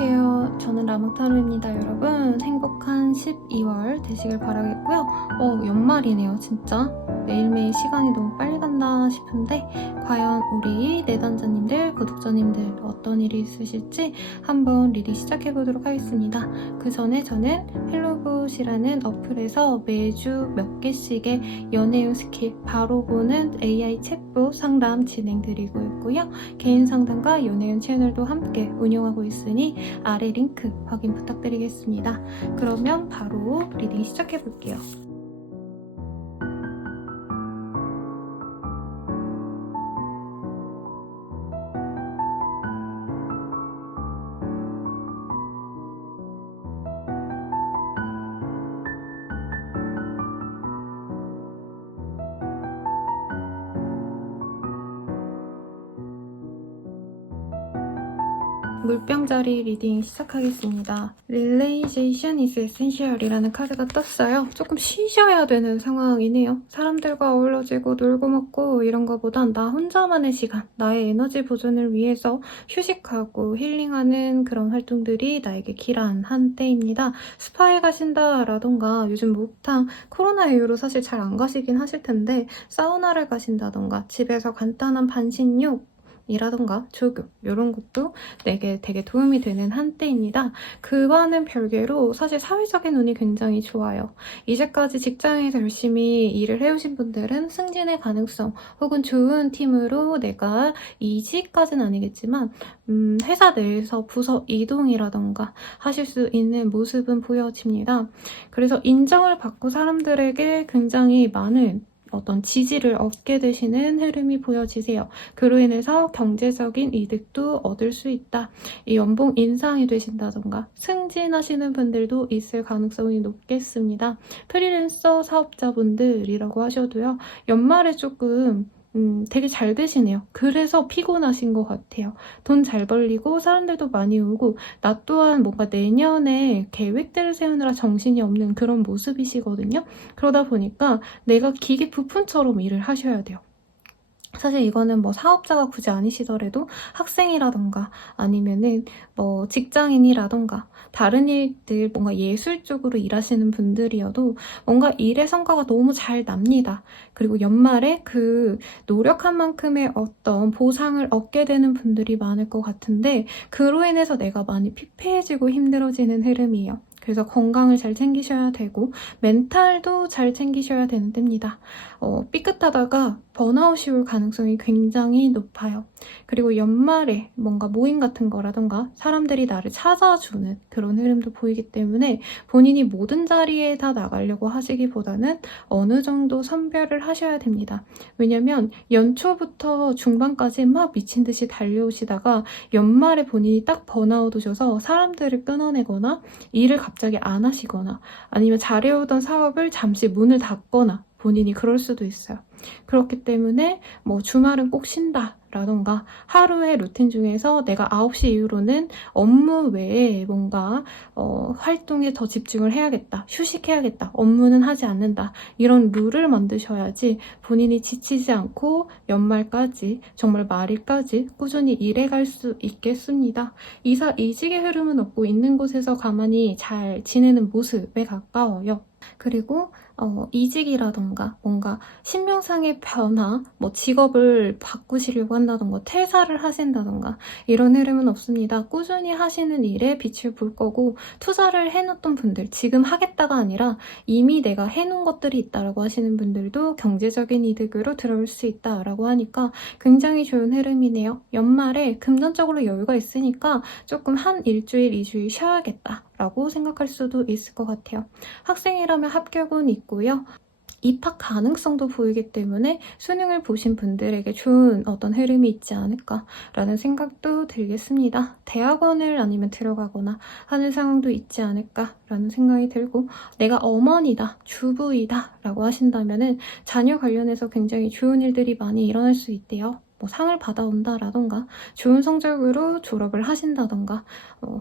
안녕하세요. 저는 라몽타로입니다, 여러분. 행복한 12월 되시길 바라겠고요. 연말이네요, 진짜. 매일매일 시간이 너무 빨리 간다 싶은데 과연 우리 내담자님들, 구독자님들 어떤 일이 있으실지 한번 리딩 시작해보도록 하겠습니다. 그 전에 저는 헬로봇이라는 어플에서 매주 몇 개씩의 연애운 스킬 바로 보는 AI 챗봇 상담 진행드리고 있고요. 개인 상담과 연애운 채널도 함께 운영하고 있으니 아래 링크 확인 부탁드리겠습니다. 그러면 바로 리딩 시작해볼게요. 물병자리 리딩 시작하겠습니다. Relaxation is essential이라는 카드가 떴어요. 조금 쉬셔야 되는 상황이네요. 사람들과 어우러지고 놀고 먹고 이런 거보단 나 혼자만의 시간, 나의 에너지 보존을 위해서 휴식하고 힐링하는 그런 활동들이 나에게 기란한 때입니다. 스파에 가신다라던가 요즘 목욕탕 코로나 이후로 사실 잘 안 가시긴 하실 텐데 사우나를 가신다던가 집에서 간단한 반신욕 이라던가 조교 이런 것도 내게 되게 도움이 되는 한때입니다. 그와는 별개로 사실 사회적인 운이 굉장히 좋아요. 이제까지 직장에서 열심히 일을 해오신 분들은 승진의 가능성 혹은 좋은 팀으로 내가 이직까지는 아니겠지만 회사 내에서 부서 이동이라던가 하실 수 있는 모습은 보여집니다. 그래서 인정을 받고 사람들에게 굉장히 많은 어떤 지지를 얻게 되시는 흐름이 보여지세요. 그로 인해서 경제적인 이득도 얻을 수 있다. 이 연봉 인상이 되신다던가 승진하시는 분들도 있을 가능성이 높겠습니다. 프리랜서 사업자분들이라고 하셔도요. 연말에 조금 되게 잘 되시네요. 그래서 피곤하신 것 같아요. 돈 잘 벌리고 사람들도 많이 오고 나 또한 뭔가 내년에 계획들을 세우느라 정신이 없는 그런 모습이시거든요. 그러다 보니까 내가 기계 부품처럼 일을 하셔야 돼요. 사실 이거는 뭐 사업자가 굳이 아니시더라도 학생이라던가 아니면은 뭐 직장인이라던가 다른 일들 뭔가 예술 쪽으로 일하시는 분들이어도 뭔가 일의 성과가 너무 잘 납니다. 그리고 연말에 그 노력한 만큼의 어떤 보상을 얻게 되는 분들이 많을 것 같은데 그로 인해서 내가 많이 피폐해지고 힘들어지는 흐름이에요. 그래서 건강을 잘 챙기셔야 되고 멘탈도 잘 챙기셔야 되는 때입니다. 삐끗하다가 번아웃이 올 가능성이 굉장히 높아요. 그리고 연말에 뭔가 모임 같은 거라던가 사람들이 나를 찾아주는 그런 흐름도 보이기 때문에 본인이 모든 자리에 다 나가려고 하시기보다는 어느 정도 선별을 하셔야 됩니다. 왜냐면 연초부터 중반까지 막 미친 듯이 달려오시다가 연말에 본인이 딱 번아웃 오셔서 사람들을 끊어내거나 일을 갑자기 안 하시거나 아니면 잘해오던 사업을 잠시 문을 닫거나 본인이 그럴 수도 있어요. 그렇기 때문에 뭐 주말은 꼭 쉰다 라던가 하루의 루틴 중에서 내가 9시 이후로는 업무 외에 뭔가 활동에 더 집중을 해야겠다, 휴식해야겠다, 업무는 하지 않는다 이런 룰을 만드셔야지 본인이 지치지 않고 연말까지 정말 말일까지 꾸준히 일해갈 수 있겠습니다. 이사 이직의 흐름은 없고 있는 곳에서 가만히 잘 지내는 모습에 가까워요. 그리고 이직이라던가 뭔가 신명상의 변화, 뭐 직업을 바꾸시려고 한다던가 퇴사를 하신다던가 이런 흐름은 없습니다. 꾸준히 하시는 일에 빛을 볼 거고 투자를 해놓던 분들, 지금 하겠다가 아니라 이미 내가 해놓은 것들이 있다라고 하시는 분들도 경제적인 이득으로 들어올 수 있다라고 하니까 굉장히 좋은 흐름이네요. 연말에 금전적으로 여유가 있으니까 조금 한 일주일, 2주일 쉬어야겠다 라고 생각할 수도 있을 것 같아요. 학생이라면 합격은 있고요. 입학 가능성도 보이기 때문에 수능을 보신 분들에게 좋은 어떤 흐름이 있지 않을까라는 생각도 들겠습니다. 대학원을 아니면 들어가거나 하는 상황도 있지 않을까라는 생각이 들고 내가 어머니다, 주부이다 라고 하신다면은 자녀 관련해서 굉장히 좋은 일들이 많이 일어날 수 있대요. 뭐 상을 받아온다라던가 좋은 성적으로 졸업을 하신다던가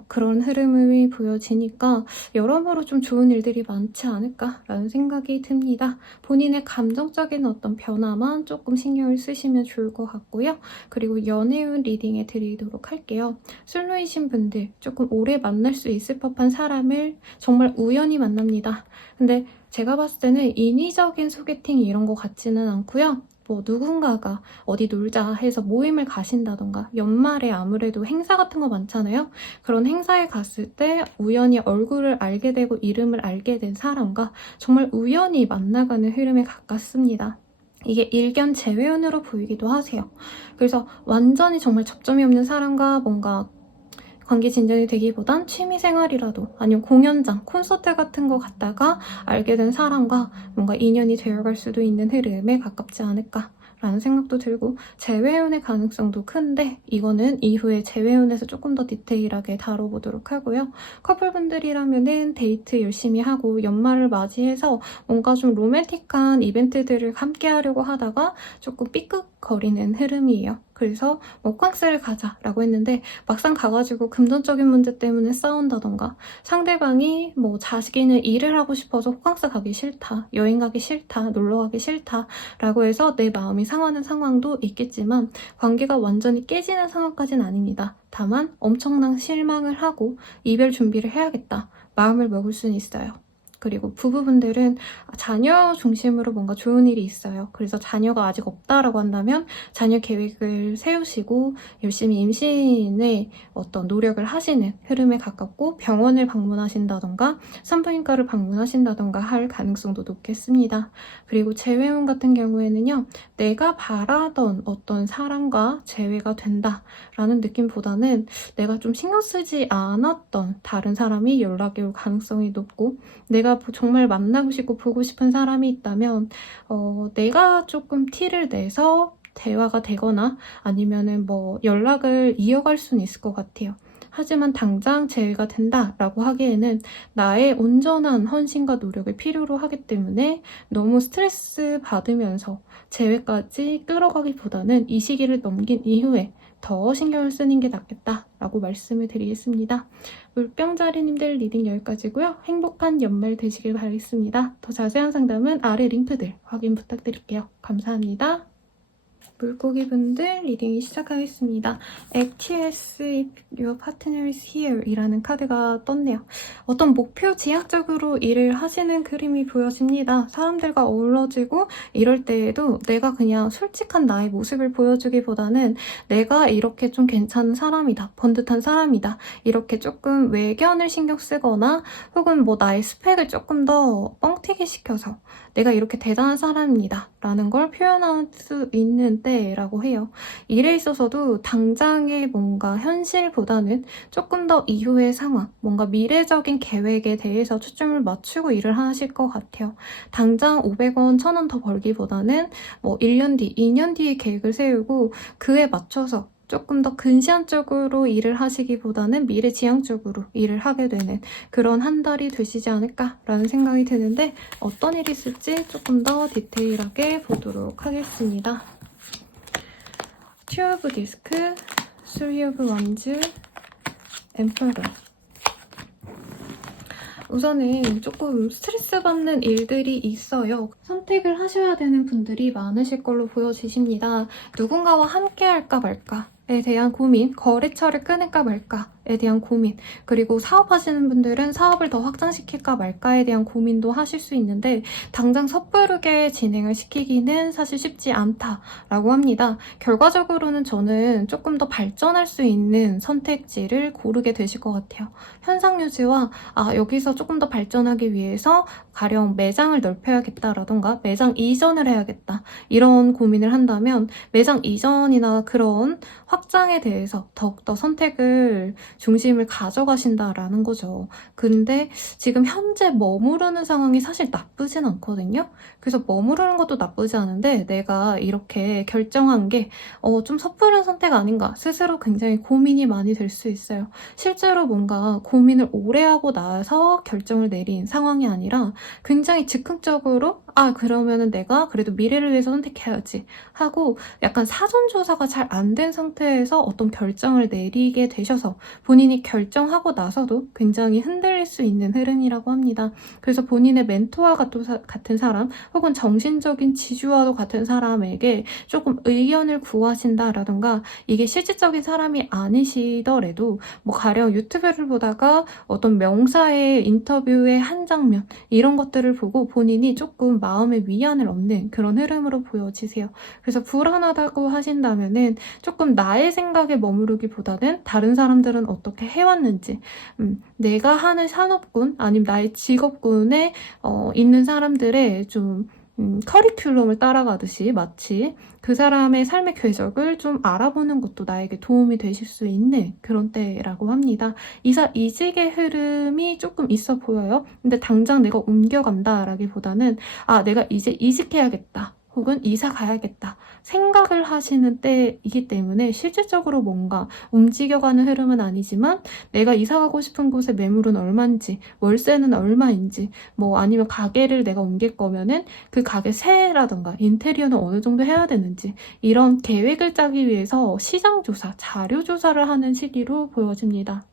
그런 흐름이 보여지니까 여러모로 좀 좋은 일들이 많지 않을까라는 생각이 듭니다. 본인의 감정적인 어떤 변화만 조금 신경을 쓰시면 좋을 것 같고요. 그리고 연애운 리딩해 드리도록 할게요. 솔로이신 분들 조금 오래 만날 수 있을 법한 사람을 정말 우연히 만납니다. 근데 제가 봤을 때는 인위적인 소개팅 이런 거 같지는 않고요. 뭐 누군가가 어디 놀자 해서 모임을 가신다던가 연말에 아무래도 행사 같은 거 많잖아요. 그런 행사에 갔을 때 우연히 얼굴을 알게 되고 이름을 알게 된 사람과 정말 우연히 만나가는 흐름에 가깝습니다. 이게 일견 재회운으로 보이기도 하세요. 그래서 완전히 정말 접점이 없는 사람과 뭔가 관계 진전이 되기보단 취미생활이라도 아니면 공연장, 콘서트 같은 거 갔다가 알게 된 사람과 뭔가 인연이 되어갈 수도 있는 흐름에 가깝지 않을까라는 생각도 들고 재회운의 가능성도 큰데 이거는 이후에 재회운에서 조금 더 디테일하게 다뤄보도록 하고요. 커플분들이라면은 데이트 열심히 하고 연말을 맞이해서 뭔가 좀 로맨틱한 이벤트들을 함께 하려고 하다가 조금 삐끗거리는 흐름이에요. 그래서 호캉스를 가자라고 했는데 막상 가가지고 금전적인 문제 때문에 싸운다던가 상대방이 뭐 자기는 일을 하고 싶어서 호캉스 가기 싫다, 여행 가기 싫다, 놀러 가기 싫다 라고 해서 내 마음이 상하는 상황도 있겠지만 관계가 완전히 깨지는 상황까지는 아닙니다. 다만 엄청난 실망을 하고 이별 준비를 해야겠다 마음을 먹을 수는 있어요. 그리고 부부분들은 자녀 중심으로 뭔가 좋은 일이 있어요. 그래서 자녀가 아직 없다라고 한다면 자녀 계획을 세우시고 열심히 임신에 어떤 노력을 하시는 흐름에 가깝고 병원을 방문하신다던가 산부인과를 방문하신다던가 할 가능성도 높겠습니다. 그리고 재회운 같은 경우에는요. 내가 바라던 어떤 사람과 재회가 된다라는 느낌보다는 내가 좀 신경 쓰지 않았던 다른 사람이 연락이 올 가능성이 높고 내가 정말 만나고 싶고 보고 싶은 사람이 있다면 내가 조금 티를 내서 대화가 되거나 아니면은 뭐 연락을 이어갈 수는 있을 것 같아요. 하지만 당장 재회가 된다라고 하기에는 나의 온전한 헌신과 노력을 필요로 하기 때문에 너무 스트레스 받으면서 재회까지 끌어가기보다는 이 시기를 넘긴 이후에 더 신경을 쓰는 게 낫겠다라고 말씀을 드리겠습니다. 물병자리님들 리딩 여기까지고요. 행복한 연말 되시길 바라겠습니다. 더 자세한 상담은 아래 링크들 확인 부탁드릴게요. 감사합니다. 물고기분들 리딩이 시작하겠습니다. Acts if your partner is here 이라는 카드가 떴네요. 어떤 목표 지향적으로 일을 하시는 그림이 보여집니다. 사람들과 어우러지고 이럴 때에도 내가 그냥 솔직한 나의 모습을 보여주기보다는 내가 이렇게 좀 괜찮은 사람이다, 번듯한 사람이다 이렇게 조금 외견을 신경 쓰거나 혹은 뭐 나의 스펙을 조금 더 뻥튀기 시켜서 내가 이렇게 대단한 사람입니다 라는 걸 표현할 수 있는 때라고 해요. 일에 있어서도 당장의 뭔가 현실보다는 조금 더 이후의 상황, 뭔가 미래적인 계획에 대해서 초점을 맞추고 일을 하실 것 같아요. 당장 500원, 1000원 더 벌기보다는 뭐 1년 뒤, 2년 뒤에 계획을 세우고 그에 맞춰서 조금 더 근시안적으로 일을 하시기보다는 미래지향적으로 일을 하게 되는 그런 한 달이 되시지 않을까라는 생각이 드는데 어떤 일이 있을지 조금 더 디테일하게 보도록 하겠습니다. 투 오브 디스크, 쓰리 오브 원즈, 엠퍼러. 우선은 조금 스트레스 받는 일들이 있어요. 선택을 하셔야 되는 분들이 많으실 걸로 보여지십니다. 누군가와 함께 할까 말까에 대한 고민, 거래처를 끊을까 말까에 대한 고민, 그리고 사업하시는 분들은 사업을 더 확장시킬까 말까에 대한 고민도 하실 수 있는데 당장 섣부르게 진행을 시키기는 사실 쉽지 않다라고 합니다. 결과적으로는 저는 조금 더 발전할 수 있는 선택지를 고르게 되실 것 같아요. 현상 유지와 여기서 조금 더 발전하기 위해서 가령 매장을 넓혀야겠다라던가 매장 이전을 해야겠다 이런 고민을 한다면 매장 이전이나 그런 확장에 대해서 더욱더 선택을 중심을 가져가신다라는 거죠. 근데 지금 현재 머무르는 상황이 사실 나쁘진 않거든요. 그래서 머무르는 것도 나쁘지 않은데 내가 이렇게 결정한 게 좀 섣부른 선택 아닌가 스스로 굉장히 고민이 많이 될 수 있어요. 실제로 뭔가 고민을 오래 하고 나서 결정을 내린 상황이 아니라 굉장히 즉흥적으로 그러면은 내가 그래도 미래를 위해서 선택해야지 하고 약간 사전조사가 잘 안 된 상태에서 어떤 결정을 내리게 되셔서 본인이 결정하고 나서도 굉장히 흔들릴 수 있는 흐름이라고 합니다. 그래서 본인의 멘토와 같은 사람 혹은 정신적인 지주와도 같은 사람에게 조금 의견을 구하신다라던가 이게 실질적인 사람이 아니시더라도 뭐 가령 유튜브를 보다가 어떤 명사의 인터뷰의 한 장면 이런 것들을 보고 본인이 조금 마음의 위안을 얻는 그런 흐름으로 보여지세요. 그래서 불안하다고 하신다면은 조금 나의 생각에 머무르기보다는 다른 사람들은 어떻게 해왔는지 내가 하는 산업군 아니면 나의 직업군에 있는 사람들의 좀 커리큘럼을 따라가듯이 마치 그 사람의 삶의 궤적을 좀 알아보는 것도 나에게 도움이 되실 수 있는 그런 때라고 합니다. 이직의 흐름이 조금 있어 보여요. 근데 당장 내가 옮겨간다라기보다는 내가 이제 이직해야겠다. 혹은 이사 가야겠다 생각을 하시는 때이기 때문에 실질적으로 뭔가 움직여가는 흐름은 아니지만 내가 이사 가고 싶은 곳의 매물은 얼마인지 월세는 얼마인지 뭐 아니면 가게를 내가 옮길 거면은 그 가게 세라던가 인테리어는 어느 정도 해야 되는지 이런 계획을 짜기 위해서 시장조사, 자료조사를 하는 시기로 보여집니다.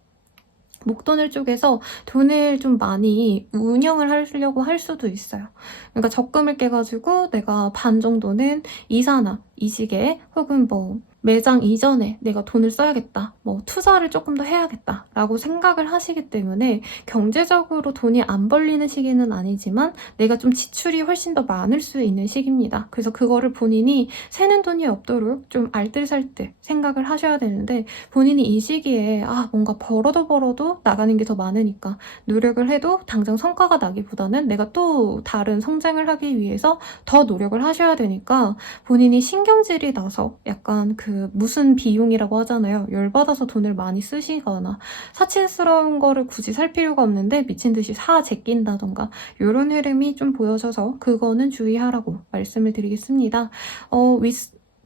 목돈을 쪽에서 돈을 좀 많이 운영을 하려고 할 수도 있어요. 그러니까 적금을 깨가지고 내가 반 정도는 이사나 이직에 혹은 뭐 매장 이전에 내가 돈을 써야겠다, 뭐 투자를 조금 더 해야겠다 라고 생각을 하시기 때문에 경제적으로 돈이 안 벌리는 시기는 아니지만 내가 좀 지출이 훨씬 더 많을 수 있는 시기입니다. 그래서 그거를 본인이 새는 돈이 없도록 좀 알뜰살뜰 생각을 하셔야 되는데 본인이 이 시기에 뭔가 벌어도 나가는 게 더 많으니까 노력을 해도 당장 성과가 나기보다는 내가 또 다른 성장을 하기 위해서 더 노력을 하셔야 되니까 본인이 신경질이 나서 약간 무슨 비용이라고 하잖아요. 열받아서 돈을 많이 쓰시거나 사치스러운 거를 굳이 살 필요가 없는데 미친 듯이 제낀다던가 이런 흐름이 좀 보여져서 그거는 주의하라고 말씀을 드리겠습니다.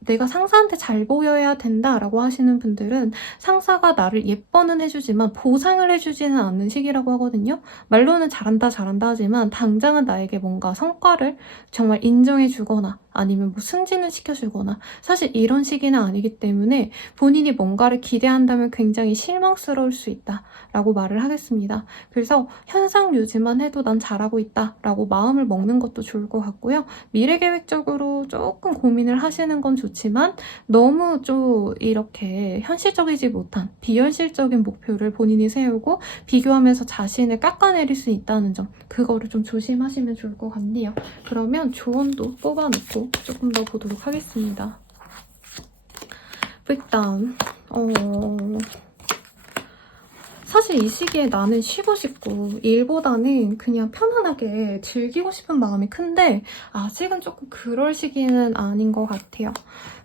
내가 상사한테 잘 보여야 된다라고 하시는 분들은 상사가 나를 예뻐는 해주지만 보상을 해주지는 않는 시기라고 하거든요. 말로는 잘한다 하지만 당장은 나에게 뭔가 성과를 정말 인정해주거나 아니면 뭐 승진을 시켜주거나 사실 이런 시기는 아니기 때문에 본인이 뭔가를 기대한다면 굉장히 실망스러울 수 있다라고 말을 하겠습니다. 그래서 현상 유지만 해도 난 잘하고 있다라고 마음을 먹는 것도 좋을 것 같고요. 미래 계획적으로 조금 고민을 하시는 건 좋지만 너무 좀 이렇게 현실적이지 못한 비현실적인 목표를 본인이 세우고 비교하면서 자신을 깎아내릴 수 있다는 점 그거를 좀 조심하시면 좋을 것 같네요. 그러면 조언도 뽑아놓고 조금 더 보도록 하겠습니다. 일단 사실 이 시기에 나는 쉬고 싶고 일보다는 그냥 편안하게 즐기고 싶은 마음이 큰데 아직은 조금 그럴 시기는 아닌 것 같아요.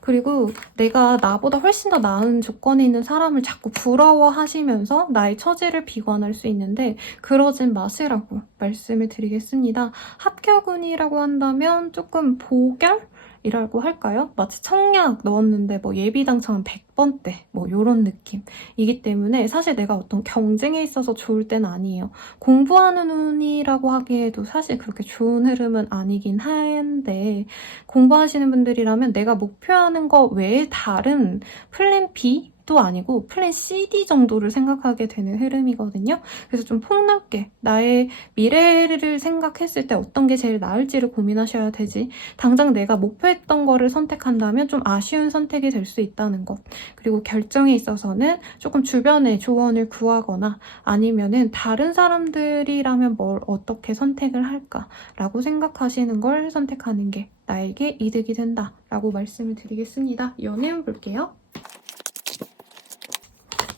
그리고 내가 나보다 훨씬 더 나은 조건에 있는 사람을 자꾸 부러워하시면서 나의 처지를 비관할 수 있는데 그러진 마시라고 말씀을 드리겠습니다. 합격운이라고 한다면 조금 보결? 이라고 할까요? 마치 청약 넣었는데 뭐 예비 당첨 100번대 뭐 이런 느낌이기 때문에 사실 내가 어떤 경쟁에 있어서 좋을 때는 아니에요. 공부하는 운이라고 하기에도 사실 그렇게 좋은 흐름은 아니긴 한데 공부하시는 분들이라면 내가 목표하는 거 외에 다른 플랜 B? 도 아니고 플랜 CD 정도를 생각하게 되는 흐름이거든요. 그래서 좀 폭넓게 나의 미래를 생각했을 때 어떤 게 제일 나을지를 고민하셔야 되지 당장 내가 목표했던 거를 선택한다면 좀 아쉬운 선택이 될 수 있다는 것 그리고 결정에 있어서는 조금 주변에 조언을 구하거나 아니면은 다른 사람들이라면 뭘 어떻게 선택을 할까라고 생각하시는 걸 선택하는 게 나에게 이득이 된다라고 말씀을 드리겠습니다. 연애운 볼게요.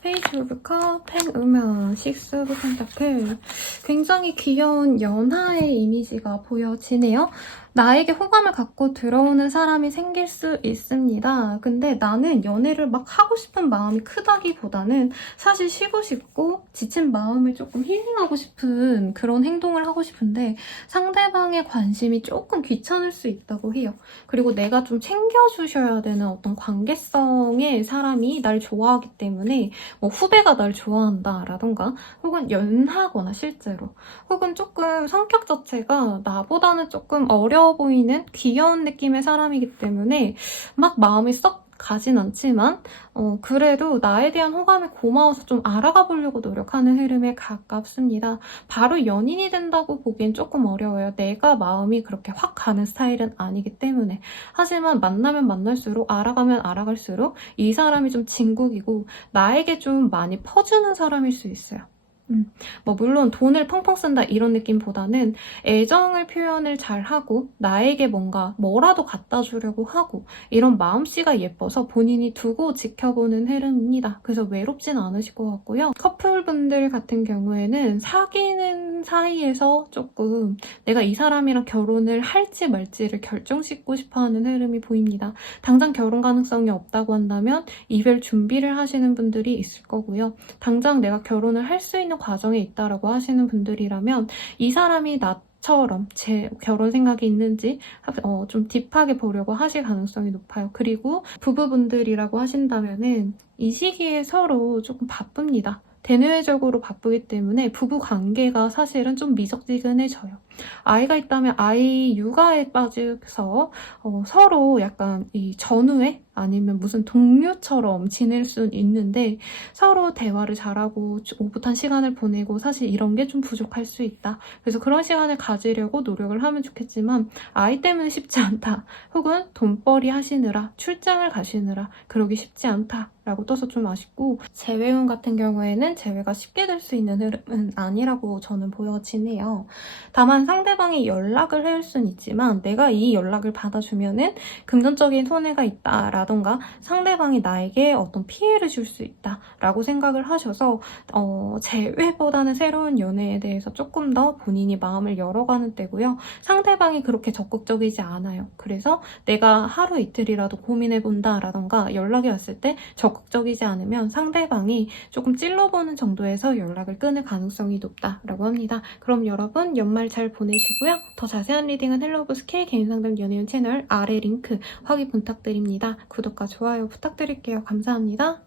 페이지 오브 컵, 팽음연, 식스 오브 펜타클 굉장히 귀여운 연하의 이미지가 보여지네요. 나에게 호감을 갖고 들어오는 사람이 생길 수 있습니다. 근데 나는 연애를 막 하고 싶은 마음이 크다기보다는 사실 쉬고 싶고 지친 마음을 조금 힐링하고 싶은 그런 행동을 하고 싶은데 상대방의 관심이 조금 귀찮을 수 있다고 해요. 그리고 내가 좀 챙겨주셔야 되는 어떤 관계성의 사람이 날 좋아하기 때문에 뭐 후배가 날 좋아한다라던가 혹은 연하거나 실제로 혹은 조금 성격 자체가 나보다는 조금 어려 보이는 귀여운 느낌의 사람이기 때문에 막 마음이 썩 가진 않지만 그래도 나에 대한 호감이 고마워서 좀 알아가 보려고 노력하는 흐름에 가깝습니다. 바로 연인이 된다고 보기엔 조금 어려워요. 내가 마음이 그렇게 확 가는 스타일은 아니기 때문에. 하지만 만나면 만날수록 알아가면 알아갈수록 이 사람이 좀 진국이고 나에게 좀 많이 퍼주는 사람일 수 있어요. 뭐 물론 돈을 펑펑 쓴다 이런 느낌보다는 애정을 표현을 잘 하고 나에게 뭔가 뭐라도 갖다 주려고 하고 이런 마음씨가 예뻐서 본인이 두고 지켜보는 흐름입니다. 그래서 외롭진 않으실 것 같고요. 커플분들 같은 경우에는 사귀는 사이에서 조금 내가 이 사람이랑 결혼을 할지 말지를 결정짓고 싶어하는 흐름이 보입니다. 당장 결혼 가능성이 없다고 한다면 이별 준비를 하시는 분들이 있을 거고요. 당장 내가 결혼을 할 수 있는 과정에 있다라고 하시는 분들이라면 이 사람이 나처럼 제 결혼 생각이 있는지 좀 딥하게 보려고 하실 가능성이 높아요. 그리고 부부분들이라고 하신다면은 이 시기에 서로 조금 바쁩니다. 대내외적으로 바쁘기 때문에 부부 관계가 사실은 좀 미적지근해져요. 아이가 있다면 아이 육아에 빠져서 서로 약간 이 전우애 아니면 무슨 동료처럼 지낼 수 있는데 서로 대화를 잘하고 오붓한 시간을 보내고 사실 이런 게 좀 부족할 수 있다. 그래서 그런 시간을 가지려고 노력을 하면 좋겠지만 아이 때문에 쉽지 않다. 혹은 돈벌이 하시느라 출장을 가시느라 그러기 쉽지 않다. 라고 떠서 좀 아쉽고 재회운 같은 경우에는 재회가 쉽게 될 수 있는 흐름은 아니라고 저는 보여지네요. 다만 상대방이 연락을 해올 수는 있지만 내가 이 연락을 받아주면은 금전적인 손해가 있다라던가 상대방이 나에게 어떤 피해를 줄 수 있다라고 생각을 하셔서 재회보다는 새로운 연애에 대해서 조금 더 본인이 마음을 열어가는 때고요. 상대방이 그렇게 적극적이지 않아요. 그래서 내가 하루 이틀이라도 고민해본다라던가 연락이 왔을 때 적극적이지 않으면 상대방이 조금 찔러보는 정도에서 연락을 끊을 가능성이 높다라고 합니다. 그럼 여러분 연말 잘 보내시고요. 더 자세한 리딩은 헬로우브스케 개인상담 연애운 채널 아래 링크 확인 부탁드립니다. 구독과 좋아요 부탁드릴게요. 감사합니다.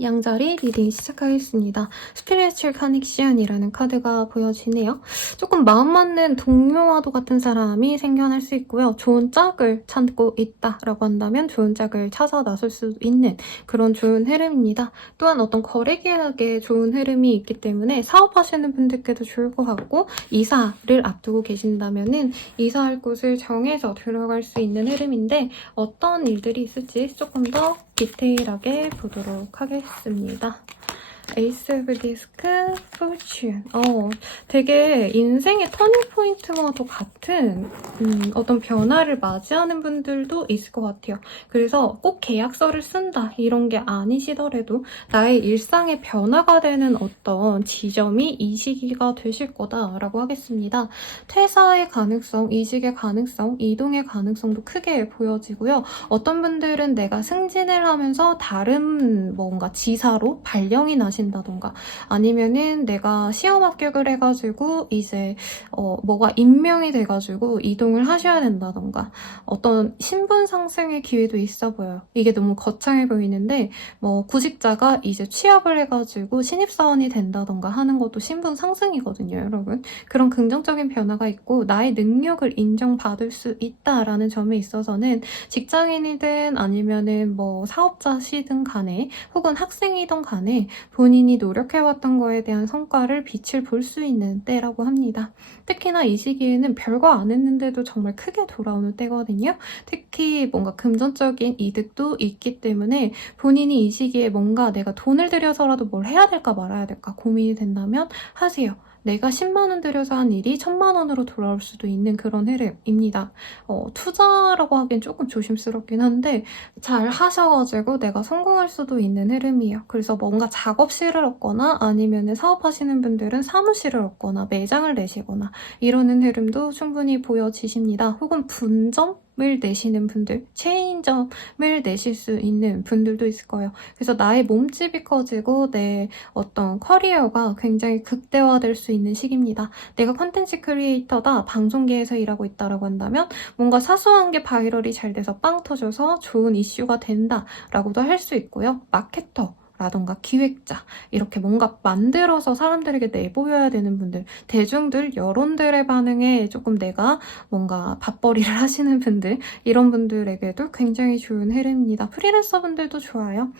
양자리 리딩 시작하겠습니다. 스피리추얼 커넥션이라는 카드가 보여지네요. 조금 마음 맞는 동료와도 같은 사람이 생겨날 수 있고요. 좋은 짝을 찾고 있다라고 한다면 좋은 짝을 찾아 나설 수 있는 그런 좋은 흐름입니다. 또한 어떤 거래 계약에 좋은 흐름이 있기 때문에 사업하시는 분들께도 좋을 것 같고 이사를 앞두고 계신다면은 이사할 곳을 정해서 들어갈 수 있는 흐름인데 어떤 일들이 있을지 조금 더 디테일하게 보도록 하겠습니다. 에이스 오브 디스크, 포춘. 되게 인생의 터닝포인트와도 같은 어떤 변화를 맞이하는 분들도 있을 것 같아요. 그래서 꼭 계약서를 쓴다 이런 게 아니시더라도 나의 일상의 변화가 되는 어떤 지점이 이 시기가 되실 거다라고 하겠습니다. 퇴사의 가능성, 이직의 가능성, 이동의 가능성도 크게 보여지고요. 어떤 분들은 내가 승진을 하면서 다른 뭔가 지사로 발령이 나신다던가 아니면은 내가 시험 합격을 해가지고 이제 뭐가 임명이 돼가지고 이동을 하셔야 된다던가 어떤 신분 상승의 기회도 있어 보여요. 이게 너무 거창해 보이는데 뭐 구직자가 이제 취업을 해가지고 신입사원이 된다던가 하는 것도 신분 상승이거든요, 여러분. 그런 긍정적인 변화가 있고 나의 능력을 인정받을 수 있다라는 점에 있어서는 직장인이든 아니면은 뭐 사업자시든 간에 혹은 학생이든 간에 본인이 노력해왔던 거에 대한 성과를 빛을 볼 수 있는 때라고 합니다. 특히나 이 시기에는 별거 안 했는데도 정말 크게 돌아오는 때거든요. 특히 뭔가 금전적인 이득도 있기 때문에 본인이 이 시기에 뭔가 내가 돈을 들여서라도 뭘 해야 될까 말아야 될까 고민이 된다면 하세요. 내가 10만 원 들여서 한 일이 1000만 원으로 돌아올 수도 있는 그런 흐름입니다. 투자라고 하기엔 조금 조심스럽긴 한데 잘 하셔가지고 내가 성공할 수도 있는 흐름이에요. 그래서 뭔가 작업실을 얻거나 아니면 사업하시는 분들은 사무실을 얻거나 매장을 내시거나 이러는 흐름도 충분히 보여지십니다. 혹은 분점을 내시는 분들, 체인점을 내실 수 있는 분들도 있을 거예요. 그래서 나의 몸집이 커지고 내 어떤 커리어가 굉장히 극대화될 수 있는 시기입니다. 내가 컨텐츠 크리에이터다, 방송계에서 일하고 있다라고 한다면 뭔가 사소한 게 바이럴이 잘 돼서 빵 터져서 좋은 이슈가 된다라고도 할 수 있고요. 마케터 라던가 기획자, 이렇게 뭔가 만들어서 사람들에게 내보여야 되는 분들, 대중들, 여론들의 반응에 조금 내가 뭔가 밥벌이를 하시는 분들, 이런 분들에게도 굉장히 좋은 흐름입니다. 프리랜서 분들도 좋아요.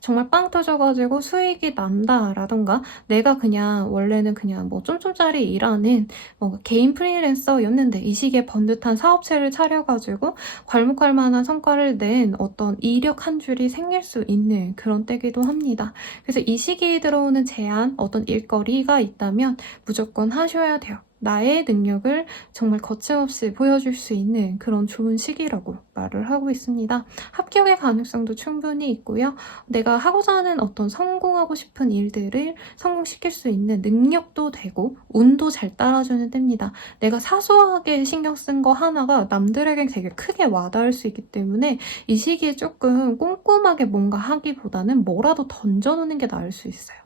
정말 빵 터져가지고 수익이 난다라던가 내가 그냥 원래는 그냥 뭐 좀짜리 일하는 뭔가 개인 프리랜서였는데 이 시기에 번듯한 사업체를 차려가지고 괄목할 만한 성과를 낸 어떤 이력 한 줄이 생길 수 있는 그런 때기도 합니다. 그래서 이 시기에 들어오는 제안, 어떤 일거리가 있다면 무조건 하셔야 돼요. 나의 능력을 정말 거침없이 보여줄 수 있는 그런 좋은 시기라고 말을 하고 있습니다. 합격의 가능성도 충분히 있고요. 내가 하고자 하는 어떤 성공하고 싶은 일들을 성공시킬 수 있는 능력도 되고 운도 잘 따라주는 때입니다. 내가 사소하게 신경 쓴 거 하나가 남들에게 되게 크게 와닿을 수 있기 때문에 이 시기에 조금 꼼꼼하게 뭔가 하기보다는 뭐라도 던져놓는 게 나을 수 있어요.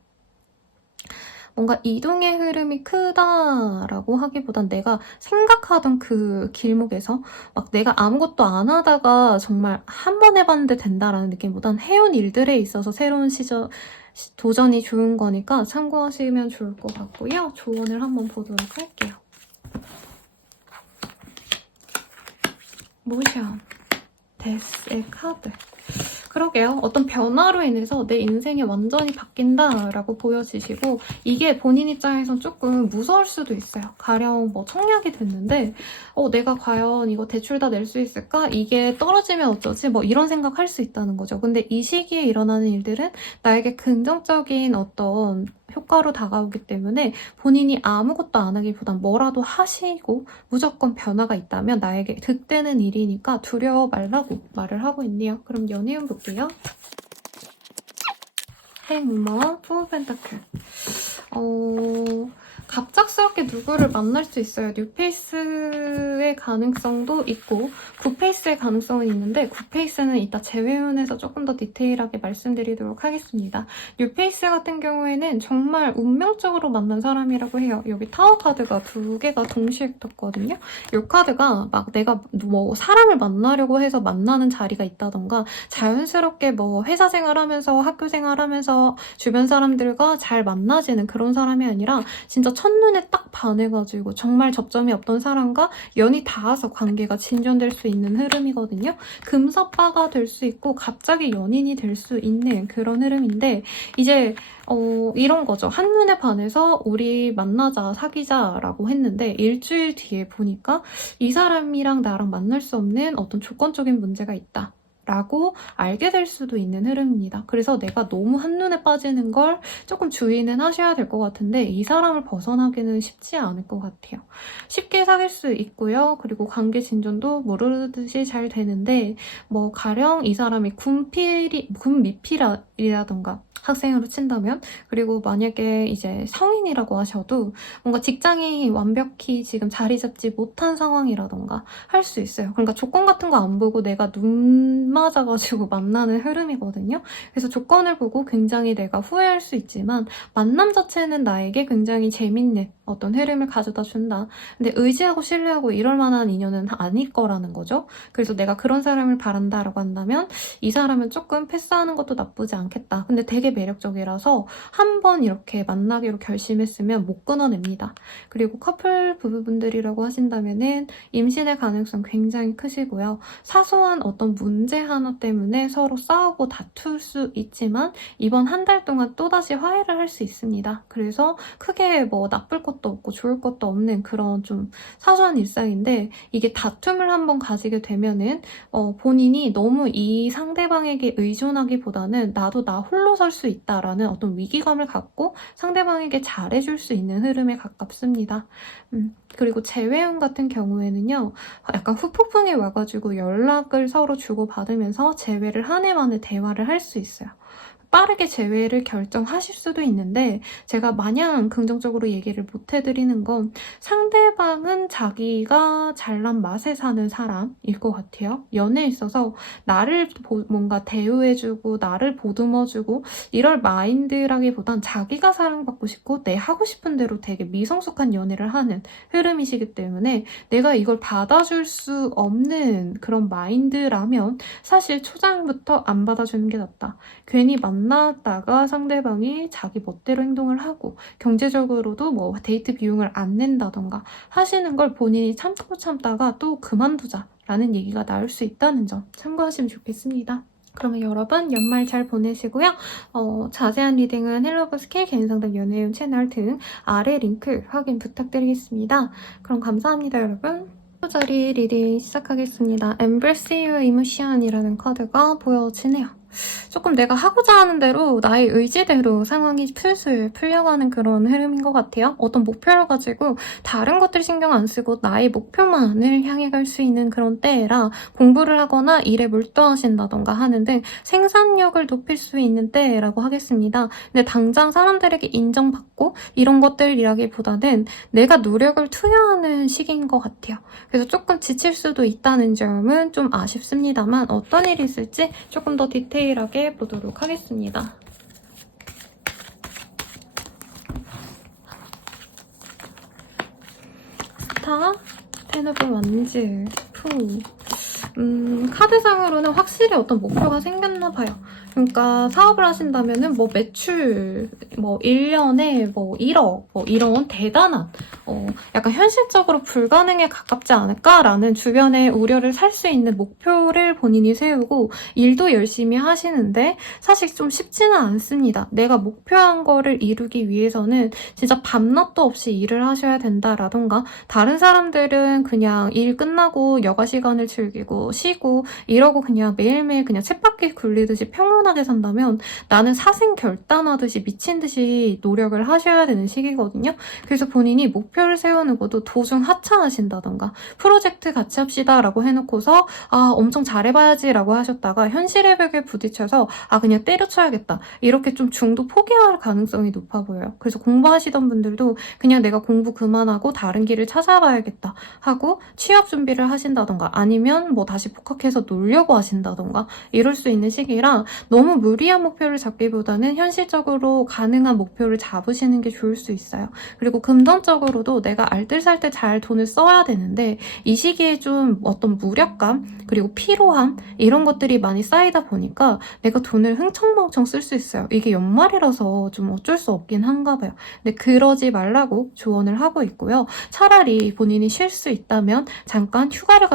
뭔가 이동의 흐름이 크다라고 하기보단 내가 생각하던 그 길목에서 막 내가 아무것도 안 하다가 정말 한 번 해봤는데 된다라는 느낌보단 해온 일들에 있어서 새로운 도전이 좋은 거니까 참고하시면 좋을 것 같고요. 조언을 한번 보도록 할게요. 모션, 데스의 카드. 그러게요. 어떤 변화로 인해서 내 인생이 완전히 바뀐다라고 보여지시고 이게 본인 입장에선 조금 무서울 수도 있어요. 가령 뭐 청약이 됐는데 내가 과연 이거 대출 다 낼 수 있을까? 이게 떨어지면 어쩌지? 뭐 이런 생각할 수 있다는 거죠. 근데 이 시기에 일어나는 일들은 나에게 긍정적인 어떤 효과로 다가오기 때문에 본인이 아무것도 안 하기보단 뭐라도 하시고 무조건 변화가 있다면 나에게 득되는 일이니까 두려워 말라고 말을 하고 있네요. 그럼 연애운 볼게요. 행운마와 푸우 펜타클. 갑작스럽게 누구를 만날 수 있어요. 뉴페이스의 가능성도 있고 굿페이스의 가능성은 있는데 굿페이스는 이따 재회운에서 조금 더 디테일하게 말씀드리도록 하겠습니다. 뉴페이스 같은 경우에는 정말 운명적으로 만난 사람이라고 해요. 여기 타워 카드가 2개가 동시에 떴거든요. 이 카드가 막 내가 뭐 사람을 만나려고 해서 만나는 자리가 있다던가 자연스럽게 뭐 회사 생활하면서 학교 생활하면서 주변 사람들과 잘 만나지는 그런 사람이 아니라 진짜 첫눈에 딱 반해가지고 정말 접점이 없던 사람과 연이 닿아서 관계가 진전될 수 있는 흐름이거든요. 금사빠가 될 수 있고 갑자기 연인이 될 수 있는 그런 흐름인데 이제 이런 거죠. 한눈에 반해서 우리 만나자, 사귀자라고 했는데 일주일 뒤에 보니까 이 사람이랑 나랑 만날 수 없는 어떤 조건적인 문제가 있다. 라고 알게 될 수도 있는 흐름입니다. 그래서 내가 너무 한눈에 빠지는 걸 조금 주의는 하셔야 될 것 같은데 이 사람을 벗어나기는 쉽지 않을 것 같아요. 쉽게 사귈 수 있고요. 그리고 관계 진전도 무르르듯이 잘 되는데 뭐 가령 이 사람이 군미필이라던가 학생으로 친다면 그리고 만약에 이제 성인이라고 하셔도 뭔가 직장이 완벽히 지금 자리 잡지 못한 상황이라던가 할 수 있어요. 그러니까 조건 같은 거 안 보고 내가 눈 맞아가지고 만나는 흐름이거든요. 그래서 조건을 보고 굉장히 내가 후회할 수 있지만 만남 자체는 나에게 굉장히 재밌는 어떤 흐름을 가져다 준다. 근데 의지하고 신뢰하고 이럴 만한 인연은 아닐 거라는 거죠. 그래서 내가 그런 사람을 바란다라고 한다면 이 사람은 조금 패스하는 것도 나쁘지 않겠다. 근데 되게 매력적이라서 한번 이렇게 만나기로 결심했으면 못 끊어냅니다. 그리고 커플 부부분들이라고 하신다면은 임신의 가능성 굉장히 크시고요. 사소한 어떤 문제 하나 때문에 서로 싸우고 다툴 수 있지만 이번 한 달 동안 또다시 화해를 할 수 있습니다. 그래서 크게 뭐 나쁠 것도 것도 없고 좋을 것도 없는 그런 좀 사소한 일상인데 이게 다툼을 한번 가지게 되면은 본인이 너무 이 상대방에게 의존하기보다는 나도 나 홀로 설 수 있다라는 어떤 위기감을 갖고 상대방에게 잘해줄 수 있는 흐름에 가깝습니다. 그리고 재회원 같은 경우에는요, 약간 후폭풍이 와가지고 연락을 서로 주고받으면서 재회를 한 해 만에 대화를 할 수 있어요. 빠르게 재회를 결정하실 수도 있는데 제가 마냥 긍정적으로 얘기를 못 해드리는 건 상대방은 자기가 잘난 맛에 사는 사람일 것 같아요. 연애에 있어서 나를 뭔가 대우해주고 나를 보듬어주고 이럴 마인드라기보단 자기가 사랑받고 싶고 내 하고 싶은 대로 되게 미성숙한 연애를 하는 흐름이시기 때문에 내가 이걸 받아줄 수 없는 그런 마인드라면 사실 초장부터 안 받아주는 게 낫다. 괜히 만났다가 상대방이 자기 멋대로 행동을 하고 경제적으로도 뭐 데이트 비용을 안 낸다던가 하시는 걸 본인이 참고 참다가 또 그만두자라는 얘기가 나올 수 있다는 점 참고하시면 좋겠습니다. 그러면 여러분 연말 잘 보내시고요. 자세한 리딩은 헬로버 스킬 개인상담 연애운 채널 등 아래 링크 확인 부탁드리겠습니다. 그럼 감사합니다 여러분. 자리 리딩 시작하겠습니다. Embrace Your Emotion이라는 카드가 보여지네요. 조금 내가 하고자 하는 대로 나의 의지대로 상황이 풀술 풀려가는 그런 흐름인 것 같아요. 어떤 목표를 가지고 다른 것들 신경 안 쓰고 나의 목표만을 향해 갈 수 있는 그런 때라 공부를 하거나 일에 몰두하신다던가 하는 등 생산력을 높일 수 있는 때라고 하겠습니다. 근데 당장 사람들에게 인정받고 이런 것들이라기보다는 내가 노력을 투여하는 시기인 것 같아요. 그래서 조금 지칠 수도 있다는 점은 좀 아쉽습니다만 어떤 일이 있을지 조금 더 디테일하게 보도록 하겠습니다. 스타, 텐 오브 완즈, 푸. 카드상으로는 확실히 어떤 목표가 생겼나 봐요. 그러니까 사업을 하신다면은 뭐 매출 뭐 1년에 뭐 1억 뭐 이런 대단한 약간 현실적으로 불가능에 가깝지 않을까라는 주변의 우려를 살 수 있는 목표를 본인이 세우고 일도 열심히 하시는데 사실 좀 쉽지는 않습니다. 내가 목표한 거를 이루기 위해서는 진짜 밤낮도 없이 일을 하셔야 된다라던가 다른 사람들은 그냥 일 끝나고 여가 시간을 즐기고 쉬고 이러고 그냥 매일매일 그냥 쳇바퀴 굴리듯이 평온하게 산다면 나는 사생결단하듯이 미친 듯이 노력을 하셔야 되는 시기거든요. 그래서 본인이 목표를 세우는 것도 도중 하차하신다던가 프로젝트 같이 합시다 라고 해놓고서 엄청 잘해봐야지 라고 하셨다가 현실의 벽에 부딪혀서 그냥 때려쳐야겠다 이렇게 좀 중도 포기할 가능성이 높아 보여요. 그래서 공부하시던 분들도 그냥 내가 공부 그만하고 다른 길을 찾아봐야겠다 하고 취업 준비를 하신다던가 아니면 뭐 다시 복학해서 놀려고 하신다던가 이럴 수 있는 시기라 너무 무리한 목표를 잡기보다는 현실적으로 가능한 목표를 잡으시는 게 좋을 수 있어요. 그리고 금전적으로도 내가 알뜰살뜰 잘 돈을 써야 되는데 이 시기에 좀 어떤 무력감 그리고 피로함 이런 것들이 많이 쌓이다 보니까 내가 돈을 흥청망청 쓸 수 있어요. 이게 연말이라서 좀 어쩔 수 없긴 한가 봐요. 근데 그러지 말라고 조언을 하고 있고요. 차라리 본인이 쉴 수 있다면 잠깐 휴가를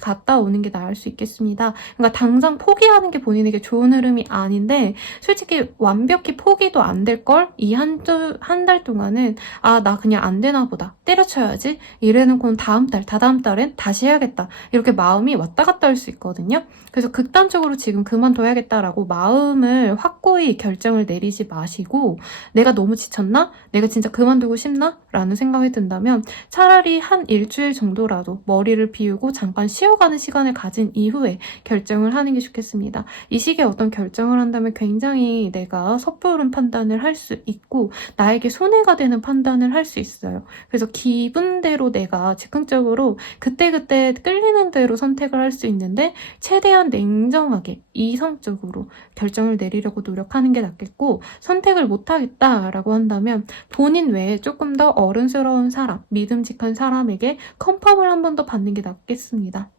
갔다 오는 게 나을 수 있겠습니다. 그러니까 당장 포기하는 게 본인에게 좋은 흐름이 아닌데 솔직히 완벽히 포기도 안 될 걸 이 한 달 동안은 나 그냥 안 되나 보다 때려쳐야지 이래놓고는 다음 달 다다음 달엔 다시 해야겠다 이렇게 마음이 왔다 갔다 할 수 있거든요. 그래서 극단적으로 지금 그만둬야겠다라고 마음을 확고히 결정을 내리지 마시고 내가 너무 지쳤나? 내가 진짜 그만두고 싶나? 라는 생각이 든다면 차라리 한 일주일 정도라도 머리를 비우고 잠깐 쉬어가는 시간을 가진 이후에 결정을 하는 게 좋겠습니다. 이 시기에 어떤 결정을 한다면 굉장히 내가 섣부른 판단을 할 수 있고 나에게 손해가 되는 판단을 할 수 있어요. 그래서 기분대로 내가 즉흥적으로 그때그때 끌리는 대로 선택을 할 수 있는데 최대한 냉정하게 이성적으로 결정을 내리려고 노력하는 게 낫겠고 선택을 못하겠다라고 한다면 본인 외에 조금 더 어른스러운 사람, 믿음직한 사람에게 컨펌을 한 번 더 받는 게 낫겠습니다.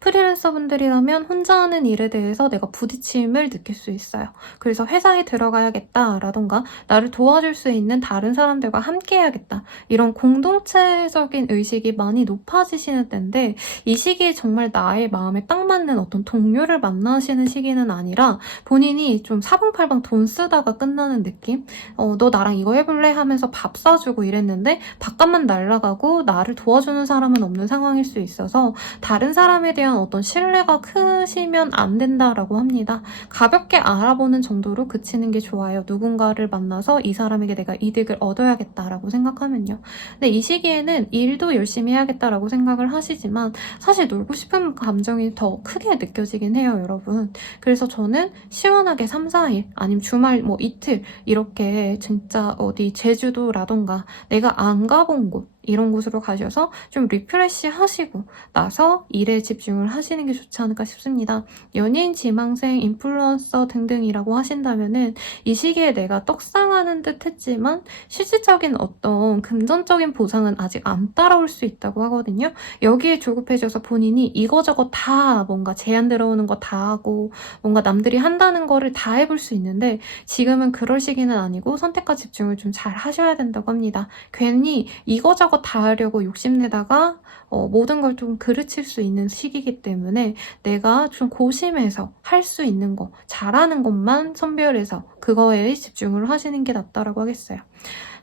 프리랜서분들이라면 혼자 하는 일에 대해서 내가 부딪힘을 느낄 수 있어요. 그래서 회사에 들어가야겠다라던가 나를 도와줄 수 있는 다른 사람들과 함께 해야겠다. 이런 공동체적인 의식이 많이 높아지시는 때인데 이 시기에 정말 나의 마음에 딱 맞는 어떤 동료를 만나시는 시기는 아니라 본인이 좀 사방팔방 돈 쓰다가 끝나는 느낌? 너 나랑 이거 해볼래? 하면서 밥 사주고 이랬는데 밥값만 날라가고 나를 도와주는 사람은 없는 상황일 수 있어서 다른 사람에 대한 어떤 신뢰가 크시면 안 된다라고 합니다. 가볍게 알아보는 정도로 그치는 게 좋아요. 누군가를 만나서 이 사람에게 내가 이득을 얻어야겠다라고 생각하면요. 근데 이 시기에는 일도 열심히 해야겠다라고 생각을 하시지만 사실 놀고 싶은 감정이 더 크게 느껴지긴 해요, 여러분. 그래서 저는 시원하게 3, 4일 아니면 주말 뭐 이틀 이렇게 진짜 어디 제주도라던가 내가 안 가본 곳 이런 곳으로 가셔서 좀 리프레시 하시고 나서 일에 집중을 하시는 게 좋지 않을까 싶습니다. 연예인, 지망생, 인플루언서 등등이라고 하신다면은 이 시기에 내가 떡상하는 듯 했지만 실질적인 어떤 금전적인 보상은 아직 안 따라올 수 있다고 하거든요. 여기에 조급해져서 본인이 이거저거 다 뭔가 제안 들어오는 거 다 하고 뭔가 남들이 한다는 거를 다 해볼 수 있는데 지금은 그럴 시기는 아니고 선택과 집중을 좀 잘 하셔야 된다고 합니다. 괜히 이거저거 다 하려고 욕심내다가 모든 걸 좀 그르칠 수 있는 시기이기 때문에 내가 좀 고심해서 할 수 있는 거, 잘하는 것만 선별해서 그거에 집중을 하시는 게 낫다라고 하겠어요.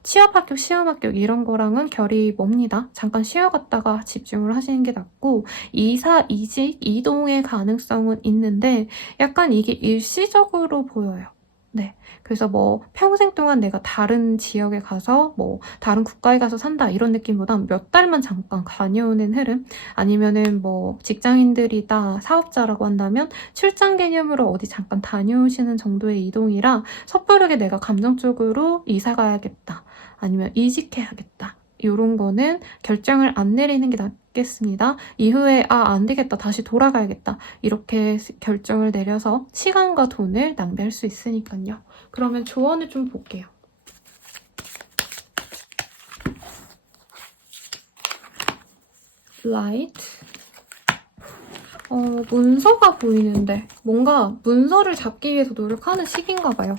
취업 합격, 시험 합격 이런 거랑은 결이 멉니다. 잠깐 쉬어갔다가 집중을 하시는 게 낫고 이사, 이직, 이동의 가능성은 있는데 약간 이게 일시적으로 보여요. 네. 그래서 뭐 평생 동안 내가 다른 지역에 가서 뭐 다른 국가에 가서 산다 이런 느낌보단 몇 달만 잠깐 다녀오는 흐름 아니면은 뭐 직장인들이다 사업자라고 한다면 출장 개념으로 어디 잠깐 다녀오시는 정도의 이동이라 섣부르게 내가 감정적으로 이사 가야겠다 아니면 이직해야겠다 이런 거는 결정을 안 내리는 게 낫겠습니다. 이후에 안 되겠다 다시 돌아가야겠다 이렇게 결정을 내려서 시간과 돈을 낭비할 수 있으니까요. 그러면 조언을 좀 볼게요. 라이트 문서가 보이는데 뭔가 문서를 잡기 위해서 노력하는 시기인가 봐요.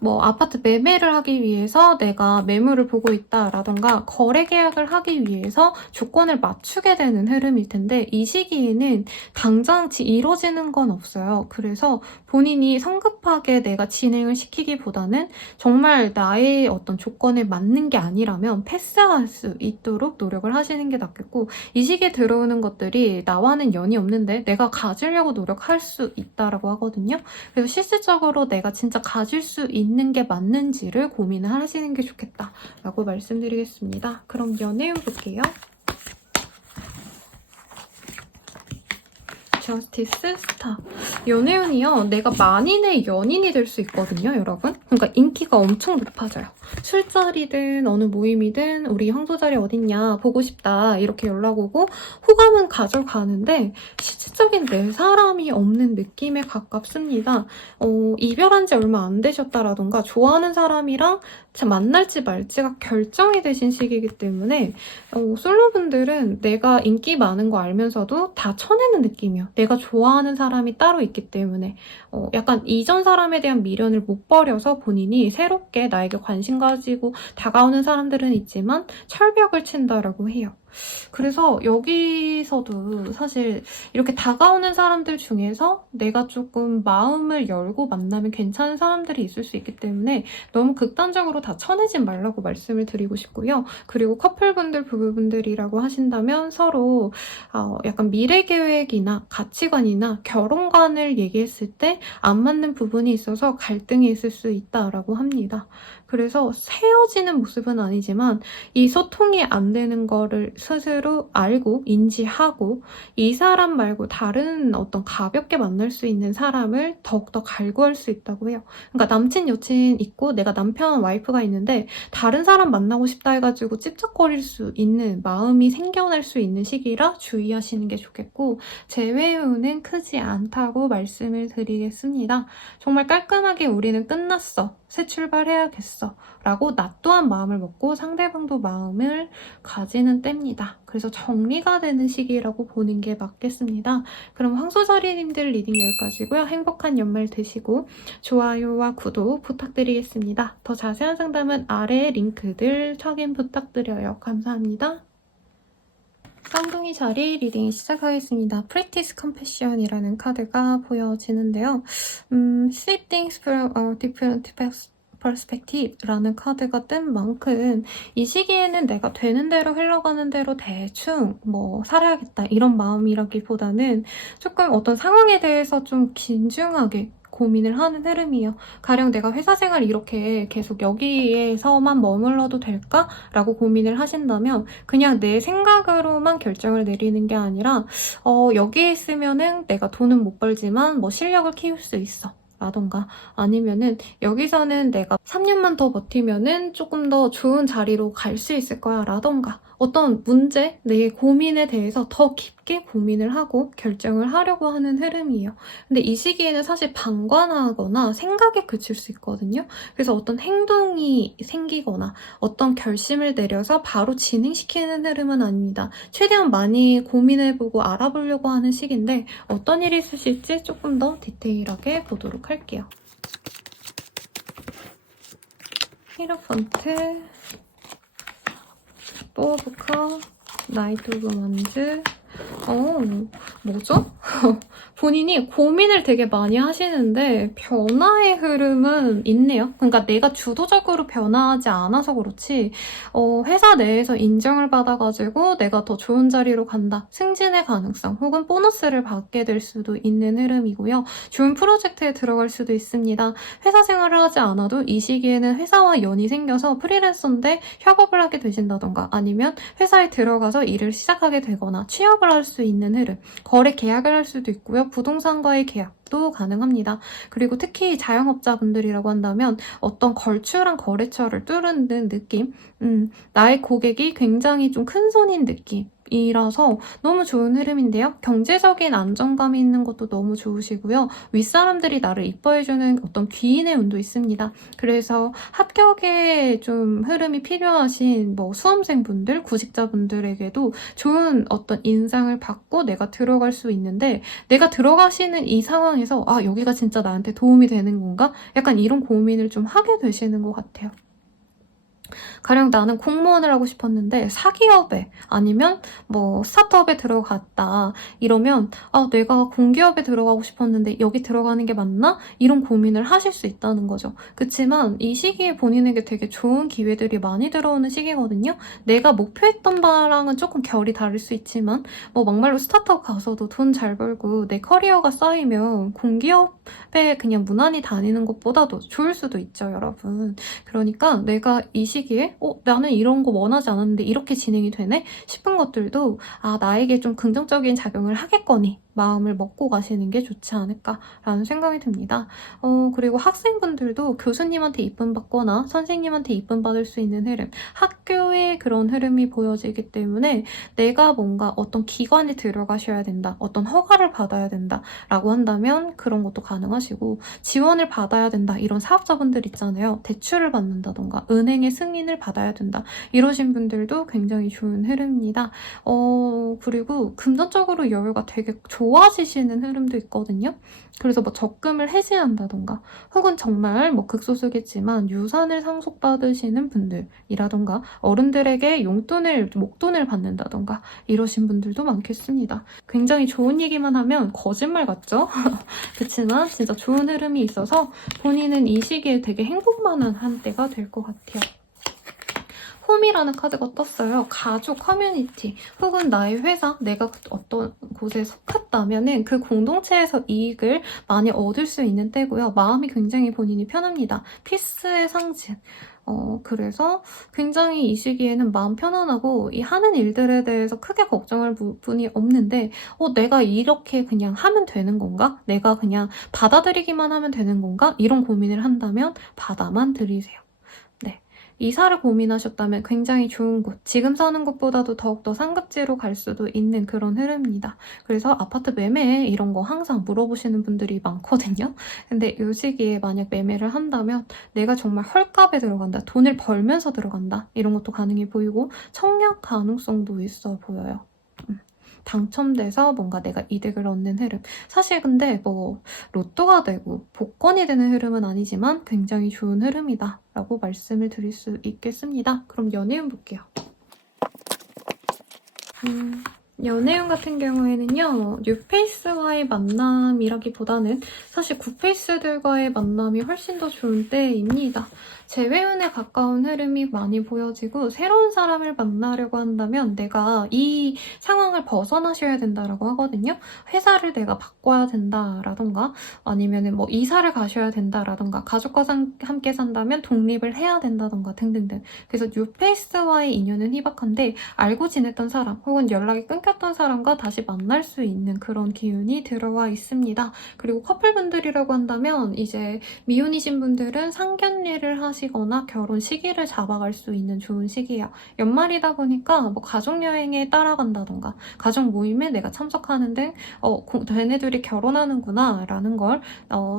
뭐 아파트 매매를 하기 위해서 내가 매물을 보고 있다라던가 거래 계약을 하기 위해서 조건을 맞추게 되는 흐름일 텐데 이 시기에는 당장 이루어지는 건 없어요. 그래서 본인이 성급하게 내가 진행을 시키기보다는 정말 나의 어떤 조건에 맞는 게 아니라면 패스할 수 있도록 노력을 하시는 게 낫겠고 이 시기에 들어오는 것들이 나와는 연이 없는데 내가 가지려고 노력할 수 있다라고 하거든요. 그래서 실질적으로 내가 진짜 가질 수 있는 게 맞는지를 고민을 하시는 게 좋겠다라고 말씀드리겠습니다. 그럼 연애운 볼게요. 저스티스 스타. 연애운이요. 내가 만인의 연인이 될 수 있거든요, 여러분. 그러니까 인기가 엄청 높아져요. 술자리든 어느 모임이든 우리 형도 자리 어딨냐 보고 싶다 이렇게 연락 오고 호감은 가져가는데 실질적인 내 사람이 없는 느낌에 가깝습니다. 이별한 지 얼마 안 되셨다라던가 좋아하는 사람이랑 만날지 말지가 결정이 되신 시기이기 때문에 솔로분들은 내가 인기 많은 거 알면서도 다 쳐내는 느낌이요. 내가 좋아하는 사람이 따로 있기 때문에 약간 이전 사람에 대한 미련을 못 버려서 본인이 새롭게 나에게 관심 가지고 다가오는 사람들은 있지만 철벽을 친다라고 해요. 그래서 여기서도 사실 이렇게 다가오는 사람들 중에서 내가 조금 마음을 열고 만나면 괜찮은 사람들이 있을 수 있기 때문에 너무 극단적으로 다 쳐내진 말라고 말씀을 드리고 싶고요. 그리고 커플분들, 부부분들이라고 하신다면 서로 약간 미래 계획이나 가치관이나 결혼관을 얘기했을 때 안 맞는 부분이 있어서 갈등이 있을 수 있다라고 합니다. 그래서 헤어지는 모습은 아니지만 이 소통이 안 되는 거를 스스로 알고 인지하고 이 사람 말고 다른 어떤 가볍게 만날 수 있는 사람을 더욱더 갈구할 수 있다고 해요. 그러니까 남친, 여친 있고 내가 남편, 와이프가 있는데 다른 사람 만나고 싶다 해가지고 찝쩍거릴 수 있는 마음이 생겨날 수 있는 시기라 주의하시는 게 좋겠고 재회운은 크지 않다고 말씀을 드리겠습니다. 정말 깔끔하게 우리는 끝났어. 새 출발해야겠어 라고 나 또한 마음을 먹고 상대방도 마음을 가지는 때입니다. 그래서 정리가 되는 시기라고 보는 게 맞겠습니다. 그럼 황소자리님들 리딩 여기까지고요. 행복한 연말 되시고 좋아요와 구독 부탁드리겠습니다. 더 자세한 상담은 아래 링크들 확인 부탁드려요. 감사합니다. 쌍둥이 자리 리딩 시작하겠습니다. Practice Compassion이라는 카드가 보여지는데요. See things from a different perspective라는 카드가 뜬 만큼 이 시기에는 내가 되는 대로 흘러가는 대로 대충 뭐 살아야겠다 이런 마음이라기보다는 조금 어떤 상황에 대해서 좀 긴중하게 고민을 하는 흐름이에요. 가령 내가 회사 생활 이렇게 계속 여기에서만 머물러도 될까? 라고 고민을 하신다면 그냥 내 생각으로만 결정을 내리는 게 아니라 여기에 있으면은 내가 돈은 못 벌지만 뭐 실력을 키울 수 있어. 라던가 아니면은 여기서는 내가 3년만 더 버티면은 조금 더 좋은 자리로 갈 수 있을 거야 라던가 어떤 문제, 내 고민에 대해서 더 깊게 고민을 하고 결정을 하려고 하는 흐름이에요. 근데 이 시기에는 사실 방관하거나 생각에 그칠 수 있거든요. 그래서 어떤 행동이 생기거나 어떤 결심을 내려서 바로 진행시키는 흐름은 아닙니다. 최대한 많이 고민해보고 알아보려고 하는 시기인데 어떤 일이 있으실지 조금 더 디테일하게 보도록 할게요. 히로펀트, 오브 컵, 나이트 오브 원즈. 뭐죠? 본인이 고민을 되게 많이 하시는데 변화의 흐름은 있네요. 그러니까 내가 주도적으로 변화하지 않아서 그렇지 회사 내에서 인정을 받아가지고 내가 더 좋은 자리로 간다. 승진의 가능성 혹은 보너스를 받게 될 수도 있는 흐름이고요. 좋은 프로젝트에 들어갈 수도 있습니다. 회사 생활을 하지 않아도 이 시기에는 회사와 연이 생겨서 프리랜서인데 협업을 하게 되신다던가 아니면 회사에 들어가서 일을 시작하게 되거나 취업을 할 수 있는 흐름, 거래 계약을 할 수도 있고요. 부동산과의 계약도 가능합니다. 그리고 특히 자영업자분들이라고 한다면 어떤 걸출한 거래처를 뚫는 느낌, 나의 고객이 굉장히 좀 큰 손인 느낌 이라서 너무 좋은 흐름인데요. 경제적인 안정감이 있는 것도 너무 좋으시고요. 윗사람들이 나를 이뻐해주는 어떤 귀인의 운도 있습니다. 그래서 합격에 좀 흐름이 필요하신 뭐 수험생분들, 구직자분들에게도 좋은 어떤 인상을 받고 내가 들어갈 수 있는데 내가 들어가시는 이 상황에서 아 여기가 진짜 나한테 도움이 되는 건가? 약간 이런 고민을 좀 하게 되시는 것 같아요. 가령 나는 공무원을 하고 싶었는데 사기업에 아니면 뭐 스타트업에 들어갔다 이러면 아 내가 공기업에 들어가고 싶었는데 여기 들어가는 게 맞나? 이런 고민을 하실 수 있다는 거죠. 그치만 이 시기에 본인에게 되게 좋은 기회들이 많이 들어오는 시기거든요. 내가 목표했던 바랑은 조금 결이 다를 수 있지만 뭐 막말로 스타트업 가서도 돈 잘 벌고 내 커리어가 쌓이면 공기업에 그냥 무난히 다니는 것보다도 좋을 수도 있죠, 여러분. 그러니까 내가 이 시기에 나는 이런 거 원하지 않았는데 이렇게 진행이 되네? 싶은 것들도 아 나에게 좀 긍정적인 작용을 하겠거니 마음을 먹고 가시는 게 좋지 않을까라는 생각이 듭니다. 그리고 학생분들도 교수님한테 이쁨 받거나 선생님한테 이쁨 받을 수 있는 흐름, 학교에 그런 흐름이 보여지기 때문에 내가 뭔가 어떤 기관에 들어가셔야 된다, 어떤 허가를 받아야 된다라고 한다면 그런 것도 가능하시고 지원을 받아야 된다 이런 사업자분들 있잖아요. 대출을 받는다던가 은행의 승인을 받아야 된다 이러신 분들도 굉장히 좋은 흐름입니다. 그리고 금전적으로 여유가 되게 좋아지시는 흐름도 있거든요. 그래서 뭐 적금을 해지한다던가 혹은 정말 뭐 극소수겠지만 유산을 상속받으시는 분들이라던가 어른들에게 용돈을, 목돈을 받는다던가 이러신 분들도 많겠습니다. 굉장히 좋은 얘기만 하면 거짓말 같죠? 그렇지만 진짜 좋은 흐름이 있어서 본인은 이 시기에 되게 행복만한 한때가 될 것 같아요. 홈이라는 카드가 떴어요. 가족, 커뮤니티 혹은 나의 회사, 내가 어떤 곳에 속했다면 그 공동체에서 이익을 많이 얻을 수 있는 때고요. 마음이 굉장히 본인이 편합니다. 피스의 상징. 그래서 굉장히 이 시기에는 마음 편안하고 이 하는 일들에 대해서 크게 걱정할 부분이 없는데 내가 이렇게 그냥 하면 되는 건가? 내가 그냥 받아들이기만 하면 되는 건가? 이런 고민을 한다면 받아만 들이세요. 네. 이사를 고민하셨다면 굉장히 좋은 곳, 지금 사는 곳보다도 더욱더 상급지로 갈 수도 있는 그런 흐름입니다. 그래서 아파트 매매 이런 거 항상 물어보시는 분들이 많거든요. 근데 이 시기에 만약 매매를 한다면 내가 정말 헐값에 들어간다, 돈을 벌면서 들어간다, 이런 것도 가능해 보이고 청약 가능성도 있어 보여요. 당첨돼서 뭔가 내가 이득을 얻는 흐름. 사실 근데 뭐 로또가 되고 복권이 되는 흐름은 아니지만 굉장히 좋은 흐름이다 라고 말씀을 드릴 수 있겠습니다. 그럼 연애운 볼게요. 연애운 같은 경우에는요, 뉴페이스와의 만남이라기보다는 사실 구페이스들과의 만남이 훨씬 더 좋은 때입니다. 재회운에 가까운 흐름이 많이 보여지고 새로운 사람을 만나려고 한다면 내가 이 상황을 벗어나셔야 된다라고 하거든요. 회사를 내가 바꿔야 된다라던가 아니면 뭐 이사를 가셔야 된다라던가 가족과 함께 산다면 독립을 해야 된다던가 등등등. 그래서 뉴페이스와의 인연은 희박한데 알고 지냈던 사람 혹은 연락이 끊겼던 사람과 다시 만날 수 있는 그런 기운이 들어와 있습니다. 그리고 커플분들이라고 한다면 이제 미혼이신 분들은 상견례를 하시거나 결혼 시기를 잡아갈 수 있는 좋은 시기예요. 연말이다 보니까 뭐 가족여행에 따라간다던가 가족 모임에 내가 참석하는 등 걔네들이 결혼하는구나 라는 걸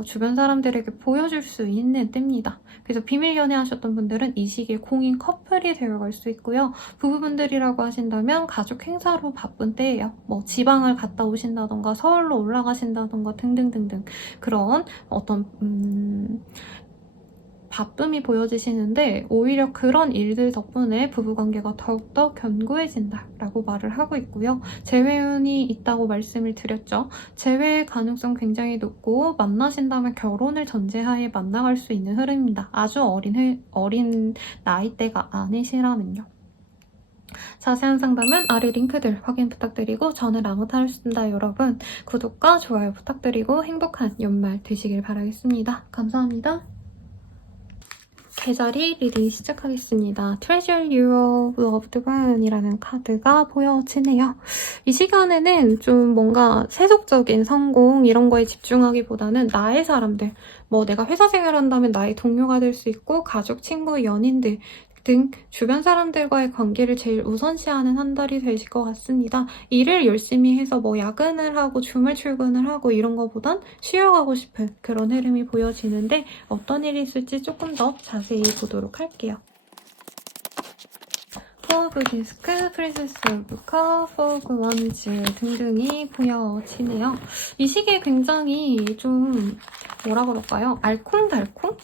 주변 사람들에게 보여줄 수 있는 때입니다. 그래서 비밀 연애하셨던 분들은 이 시기에 공인 커플이 되어갈 수 있고요. 부부분들이라고 하신다면 가족 행사로 바쁜 때예요. 뭐 지방을 갔다 오신다던가 서울로 올라가신다던가 등등등등 그런 어떤 바쁨이 보여지시는데 오히려 그런 일들 덕분에 부부관계가 더욱더 견고해진다라고 말을 하고 있고요. 재회운이 있다고 말씀을 드렸죠. 재회 가능성 굉장히 높고 만나신다면 결혼을 전제하에 만나갈 수 있는 흐름입니다. 아주 어린 나이대가 아니시라면요. 자세한 상담은 아래 링크들 확인 부탁드리고 저는 라모타였습니다. 여러분 구독과 좋아요 부탁드리고 행복한 연말 되시길 바라겠습니다. 감사합니다. 계절이 리딩 시작하겠습니다. Treasure Your Loved One이라는 카드가 보여지네요. 이 시간에는 좀 뭔가 세속적인 성공 이런 거에 집중하기보다는 나의 사람들, 뭐 내가 회사 생활한다면 나의 동료가 될 수 있고 가족, 친구, 연인들 등 주변 사람들과의 관계를 제일 우선시하는 한 달이 되실 것 같습니다. 일을 열심히 해서 뭐 야근을 하고 주말 출근을 하고 이런 것보단 쉬어가고 싶은 그런 흐름이 보여지는데 어떤 일이 있을지 조금 더 자세히 보도록 할게요. 포그 디스크, 프린세스 오브 컵, 포그 원즈 등등이 보여지네요. 이 시기에 굉장히 좀 뭐라 그럴까요? 알콩달콩?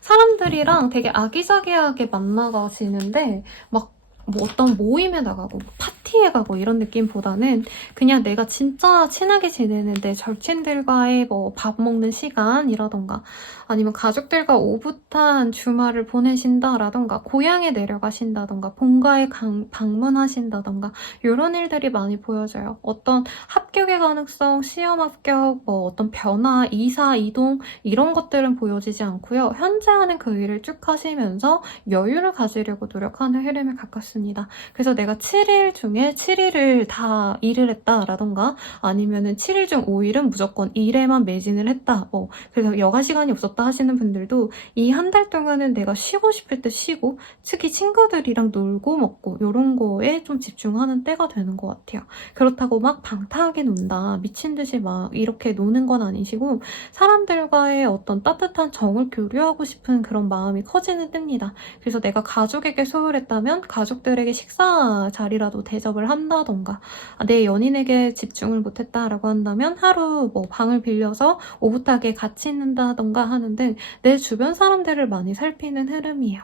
사람들이랑 되게 아기자기하게 만나가지는데 막 뭐 어떤 모임에 나가고 파티에 가고 이런 느낌보다는 그냥 내가 진짜 친하게 지내는 내 절친들과의 뭐 밥 먹는 시간이라던가 아니면 가족들과 오붓한 주말을 보내신다라던가 고향에 내려가신다던가 본가에 방문하신다던가 이런 일들이 많이 보여져요. 어떤 합격의 가능성, 시험 합격, 뭐 어떤 변화, 이사, 이동 이런 것들은 보여지지 않고요. 현재 하는 그 일을 쭉 하시면서 여유를 가지려고 노력하는 흐름에 가깝습니다. 그래서 내가 7일 중에 7일을 다 일을 했다라던가 아니면은 7일 중 5일은 무조건 일에만 매진을 했다. 그래서 여가 시간이 없었다 하시는 분들도 이 한 달 동안은 내가 쉬고 싶을 때 쉬고 특히 친구들이랑 놀고 먹고 이런 거에 좀 집중하는 때가 되는 것 같아요. 그렇다고 막 방탕하게 논다, 미친 듯이 막 이렇게 노는 건 아니시고 사람들과의 어떤 따뜻한 정을 교류하고 싶은 그런 마음이 커지는 때입니다. 그래서 내가 가족에게 소홀했다면 가족들에게 식사 자리라도 대접을 한다던가 내 연인에게 집중을 못했다라고 한다면 하루 뭐 방을 빌려서 오붓하게 같이 있는다던가 하는 등 내 주변 사람들을 많이 살피는 흐름이에요.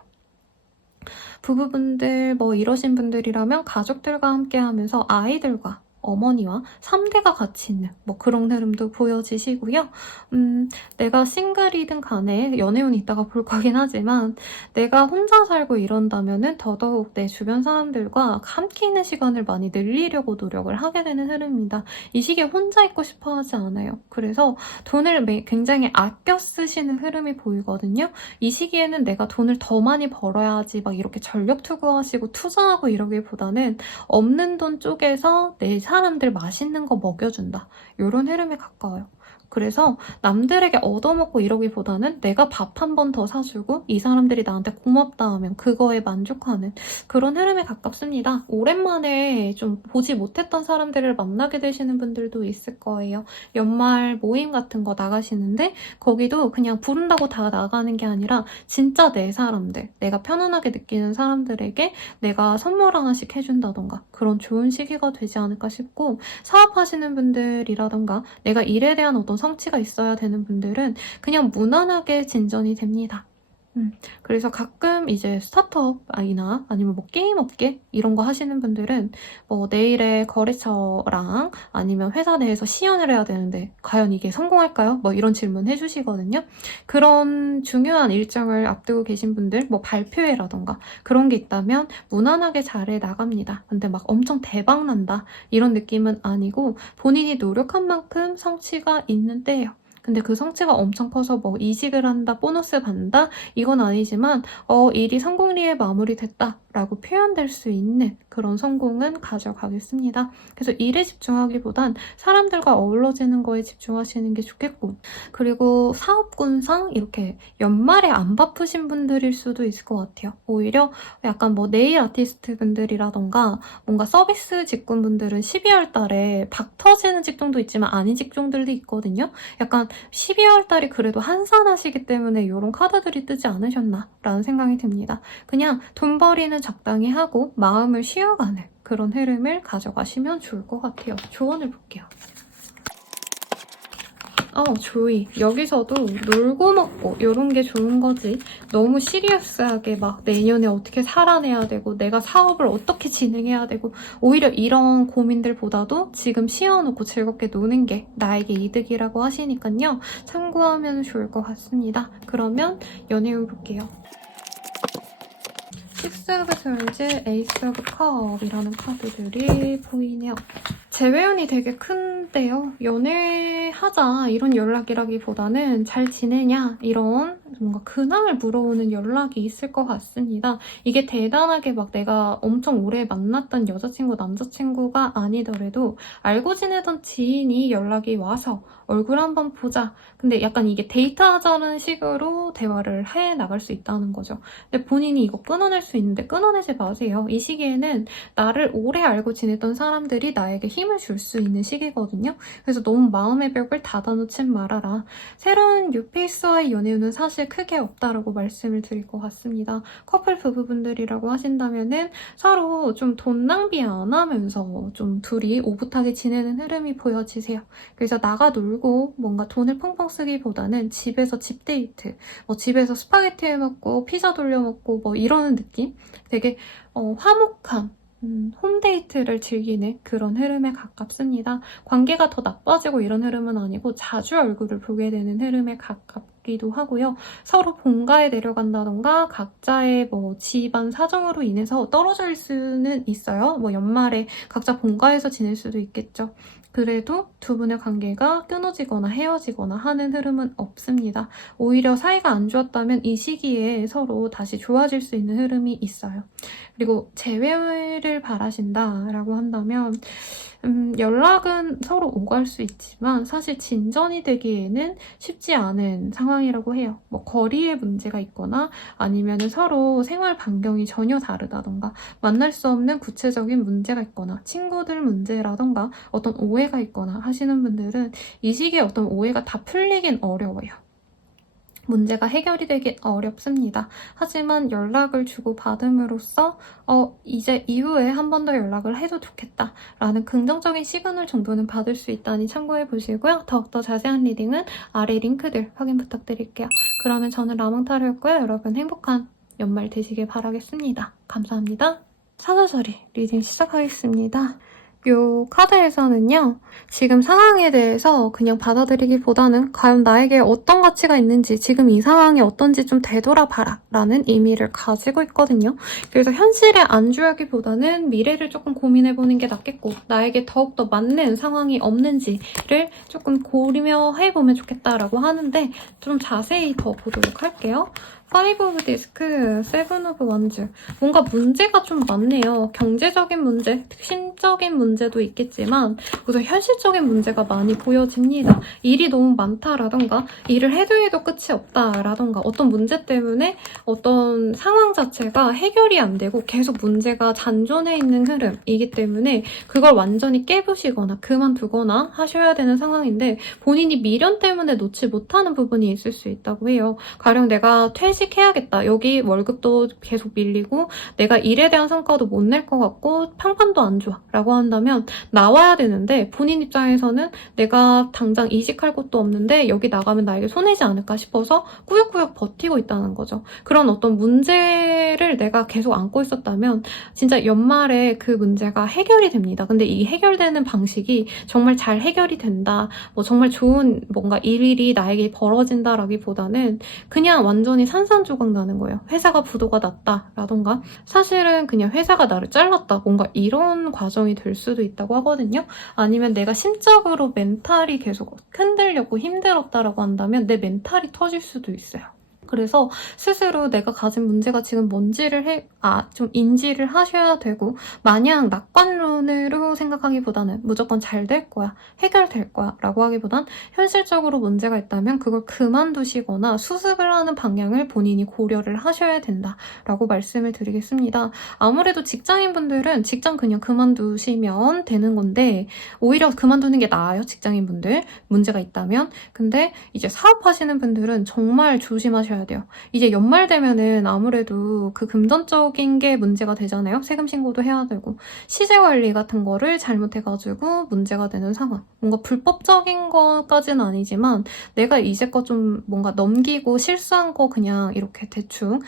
부부분들 뭐 이러신 분들이라면 가족들과 함께 하면서 아이들과 어머니와 3대가 같이 있는 뭐 그런 흐름도 보여지시고요. 내가 싱글이든 간에 연애운이 있다가 볼 거긴 하지만 내가 혼자 살고 이런다면은 더더욱 내 주변 사람들과 함께 있는 시간을 많이 늘리려고 노력을 하게 되는 흐름입니다. 이 시기에 혼자 있고 싶어 하지 않아요. 그래서 돈을 굉장히 아껴 쓰시는 흐름이 보이거든요. 이 시기에는 내가 돈을 더 많이 벌어야지 막 이렇게 전력 투구하시고 투자하고 이러기보다는 없는 돈 쪼개서 내 사람들 맛있는 거 먹여준다. 이런 흐름에 가까워요. 그래서 남들에게 얻어먹고 이러기보다는 내가 밥 한 번 더 사주고 이 사람들이 나한테 고맙다 하면 그거에 만족하는 그런 흐름에 가깝습니다. 오랜만에 좀 보지 못했던 사람들을 만나게 되시는 분들도 있을 거예요. 연말 모임 같은 거 나가시는데 거기도 그냥 부른다고 다 나가는 게 아니라 진짜 내 사람들, 내가 편안하게 느끼는 사람들에게 내가 선물 하나씩 해준다던가 그런 좋은 시기가 되지 않을까 싶고, 사업하시는 분들이라던가 내가 일에 대한 어떤 성취가 있어야 되는 분들은 그냥 무난하게 진전이 됩니다. 그래서 가끔 이제 스타트업이나 아니면 뭐 게임 업계 이런 거 하시는 분들은 뭐 내일의 거래처랑 아니면 회사 내에서 시연을 해야 되는데 과연 이게 성공할까요? 뭐 이런 질문 해주시거든요. 그런 중요한 일정을 앞두고 계신 분들, 뭐 발표회라던가 그런 게 있다면 무난하게 잘해 나갑니다. 근데 막 엄청 대박 난다 이런 느낌은 아니고 본인이 노력한 만큼 성취가 있는 때예요. 근데 그 성취가 엄청 커서 뭐 이직을 한다, 보너스 받는다 이건 아니지만 일이 성공리에 마무리됐다 라고 표현될 수 있는 그런 성공은 가져가겠습니다. 그래서 일에 집중하기보단 사람들과 어우러지는 거에 집중하시는 게 좋겠고, 그리고 사업군상 이렇게 연말에 안 바쁘신 분들일 수도 있을 것 같아요. 오히려 약간 뭐 네일 아티스트 분들이라던가 뭔가 서비스 직군 분들은 12월 달에 박 터지는 직종도 있지만 아닌 직종들도 있거든요. 약간 12월 달이 그래도 한산하시기 때문에 이런 카드들이 뜨지 않으셨나 라는 생각이 듭니다. 그냥 돈벌이는 적당히 하고 마음을 쉬어가는 그런 흐름을 가져가시면 좋을 것 같아요. 조언을 볼게요. 조이. 여기서도 놀고 먹고 이런 게 좋은 거지. 너무 시리어스하게 막 내년에 어떻게 살아내야 되고 내가 사업을 어떻게 진행해야 되고 오히려 이런 고민들보다도 지금 쉬어놓고 즐겁게 노는 게 나에게 이득이라고 하시니까요. 참고하면 좋을 것 같습니다. 그러면 연애운 볼게요. 식스 오브 솔즈, 에이스 오브 컵이라는 카드들이 보이네요. 재회운이 되게 큰데요. 연애하자 이런 연락이라기보다는 잘 지내냐 이런 뭔가 근황을 물어오는 연락이 있을 것 같습니다. 이게 대단하게 막 내가 엄청 오래 만났던 여자친구, 남자친구가 아니더라도 알고 지내던 지인이 연락이 와서 얼굴 한번 보자. 근데 약간 이게 데이트하자는 식으로 대화를 해 나갈 수 있다는 거죠. 근데 본인이 이거 끊어낼 수 있는데 끊어내지 마세요. 이 시기에는 나를 오래 알고 지냈던 사람들이 나에게 힘을 줄 수 있는 시기거든요. 그래서 너무 마음의 벽을 닫아놓진 말아라. 새로운 뉴페이스와의 연애운은 사실 크게 없다라고 말씀을 드릴 것 같습니다. 커플 부부분들이라고 하신다면은 서로 좀 돈 낭비 안 하면서 좀 둘이 오붓하게 지내는 흐름이 보여지세요. 그래서 나가 놀고 뭔가 돈을 펑펑 쓰기보다는 집에서 집 데이트, 뭐 집에서 스파게티 해먹고 피자 돌려 먹고 뭐 이러는 느낌? 되게 화목한 홈데이트를 즐기는 그런 흐름에 가깝습니다. 관계가 더 나빠지고 이런 흐름은 아니고 자주 얼굴을 보게 되는 흐름에 가깝기도 하고요. 서로 본가에 내려간다던가 각자의 뭐 집안 사정으로 인해서 떨어질 수는 있어요. 뭐 연말에 각자 본가에서 지낼 수도 있겠죠. 그래도 두 분의 관계가 끊어지거나 헤어지거나 하는 흐름은 없습니다. 오히려 사이가 안 좋았다면 이 시기에 서로 다시 좋아질 수 있는 흐름이 있어요. 그리고 재회를 바라신다라고 한다면 연락은 서로 오갈 수 있지만 사실 진전이 되기에는 쉽지 않은 상황이라고 해요. 뭐 거리에 문제가 있거나 아니면 서로 생활 반경이 전혀 다르다던가 만날 수 없는 구체적인 문제가 있거나 친구들 문제라던가 어떤 오해가 있거나 하시는 분들은 이 시기에 어떤 오해가 다 풀리긴 어려워요. 문제가 해결이 되긴 어렵습니다. 하지만 연락을 주고받음으로써 이제 이후에 한 번 더 연락을 해도 좋겠다라는 긍정적인 시그널 정도는 받을 수 있다니 참고해보시고요. 더욱더 자세한 리딩은 아래 링크들 확인 부탁드릴게요. 그러면 저는 라몽타로였고요. 여러분 행복한 연말 되시길 바라겠습니다. 감사합니다. 사자자리 리딩 시작하겠습니다. 요 카드에서는요, 지금 상황에 대해서 그냥 받아들이기보다는 과연 나에게 어떤 가치가 있는지, 지금 이 상황이 어떤지 좀 되돌아봐라 라는 의미를 가지고 있거든요. 그래서 현실에 안주하기보다는 미래를 조금 고민해보는 게 낫겠고, 나에게 더욱더 맞는 상황이 없는지를 조금 고려해보면 좋겠다라고 하는데 좀 자세히 더 보도록 할게요. 파이브 오브 디스크, 세븐 오브 원즈. 뭔가 문제가 좀 많네요. 경제적인 문제, 심적인 문제도 있겠지만 우선 현실적인 문제가 많이 보여집니다. 일이 너무 많다라던가 일을 해도 끝이 없다라던가 어떤 문제 때문에 어떤 상황 자체가 해결이 안 되고 계속 문제가 잔존해 있는 흐름이기 때문에 그걸 완전히 깨부시거나 그만두거나 하셔야 되는 상황인데 본인이 미련 때문에 놓지 못하는 부분이 있을 수 있다고 해요. 가령 내가 퇴직해야겠다. 여기 월급도 계속 밀리고 내가 일에 대한 성과도 못 낼 것 같고 평판도 안 좋아 라고 한다면 나와야 되는데 본인 입장에서는 내가 당장 이직할 곳도 없는데 여기 나가면 나에게 손해지 않을까 싶어서 꾸역꾸역 버티고 있다는 거죠. 그런 어떤 문제를 내가 계속 안고 있었다면 진짜 연말에 그 문제가 해결이 됩니다. 근데 이 해결되는 방식이 정말 잘 해결이 된다. 뭐 정말 좋은 뭔가 일이 나에게 벌어진다라기보다는 그냥 완전히 산산조각 나는 거예요. 회사가 부도가 났다라던가 사실은 그냥 회사가 나를 잘랐다. 뭔가 이런 과정이 될 수도 있다고 하거든요. 아니면 내가 심적으로 멘탈이 계속 흔들렸고 힘들었다라고 한다면 내 멘탈이 터질 수도 있어요. 그래서 스스로 내가 가진 문제가 지금 뭔지를 좀 인지를 하셔야 되고 마냥 낙관론으로 생각하기보다는 무조건 잘 될 거야, 해결될 거야 라고 하기보단 현실적으로 문제가 있다면 그걸 그만두시거나 수습을 하는 방향을 본인이 고려를 하셔야 된다라고 말씀을 드리겠습니다. 아무래도 직장인분들은 직장 그냥 그만두시면 되는 건데 오히려 그만두는 게 나아요, 직장인분들. 문제가 있다면. 근데 이제 사업하시는 분들은 정말 조심하셔야 돼요. 이제 연말 되면은 아무래도 그 금전적인 게 문제가 되잖아요. 세금 신고도 해야 되고 시세 관리 같은 거를 잘못해가지고 문제가 되는 상황. 뭔가 불법적인 것까지는 아니지만 내가 이제껏 좀 뭔가 넘기고 실수한 거 그냥 이렇게 대충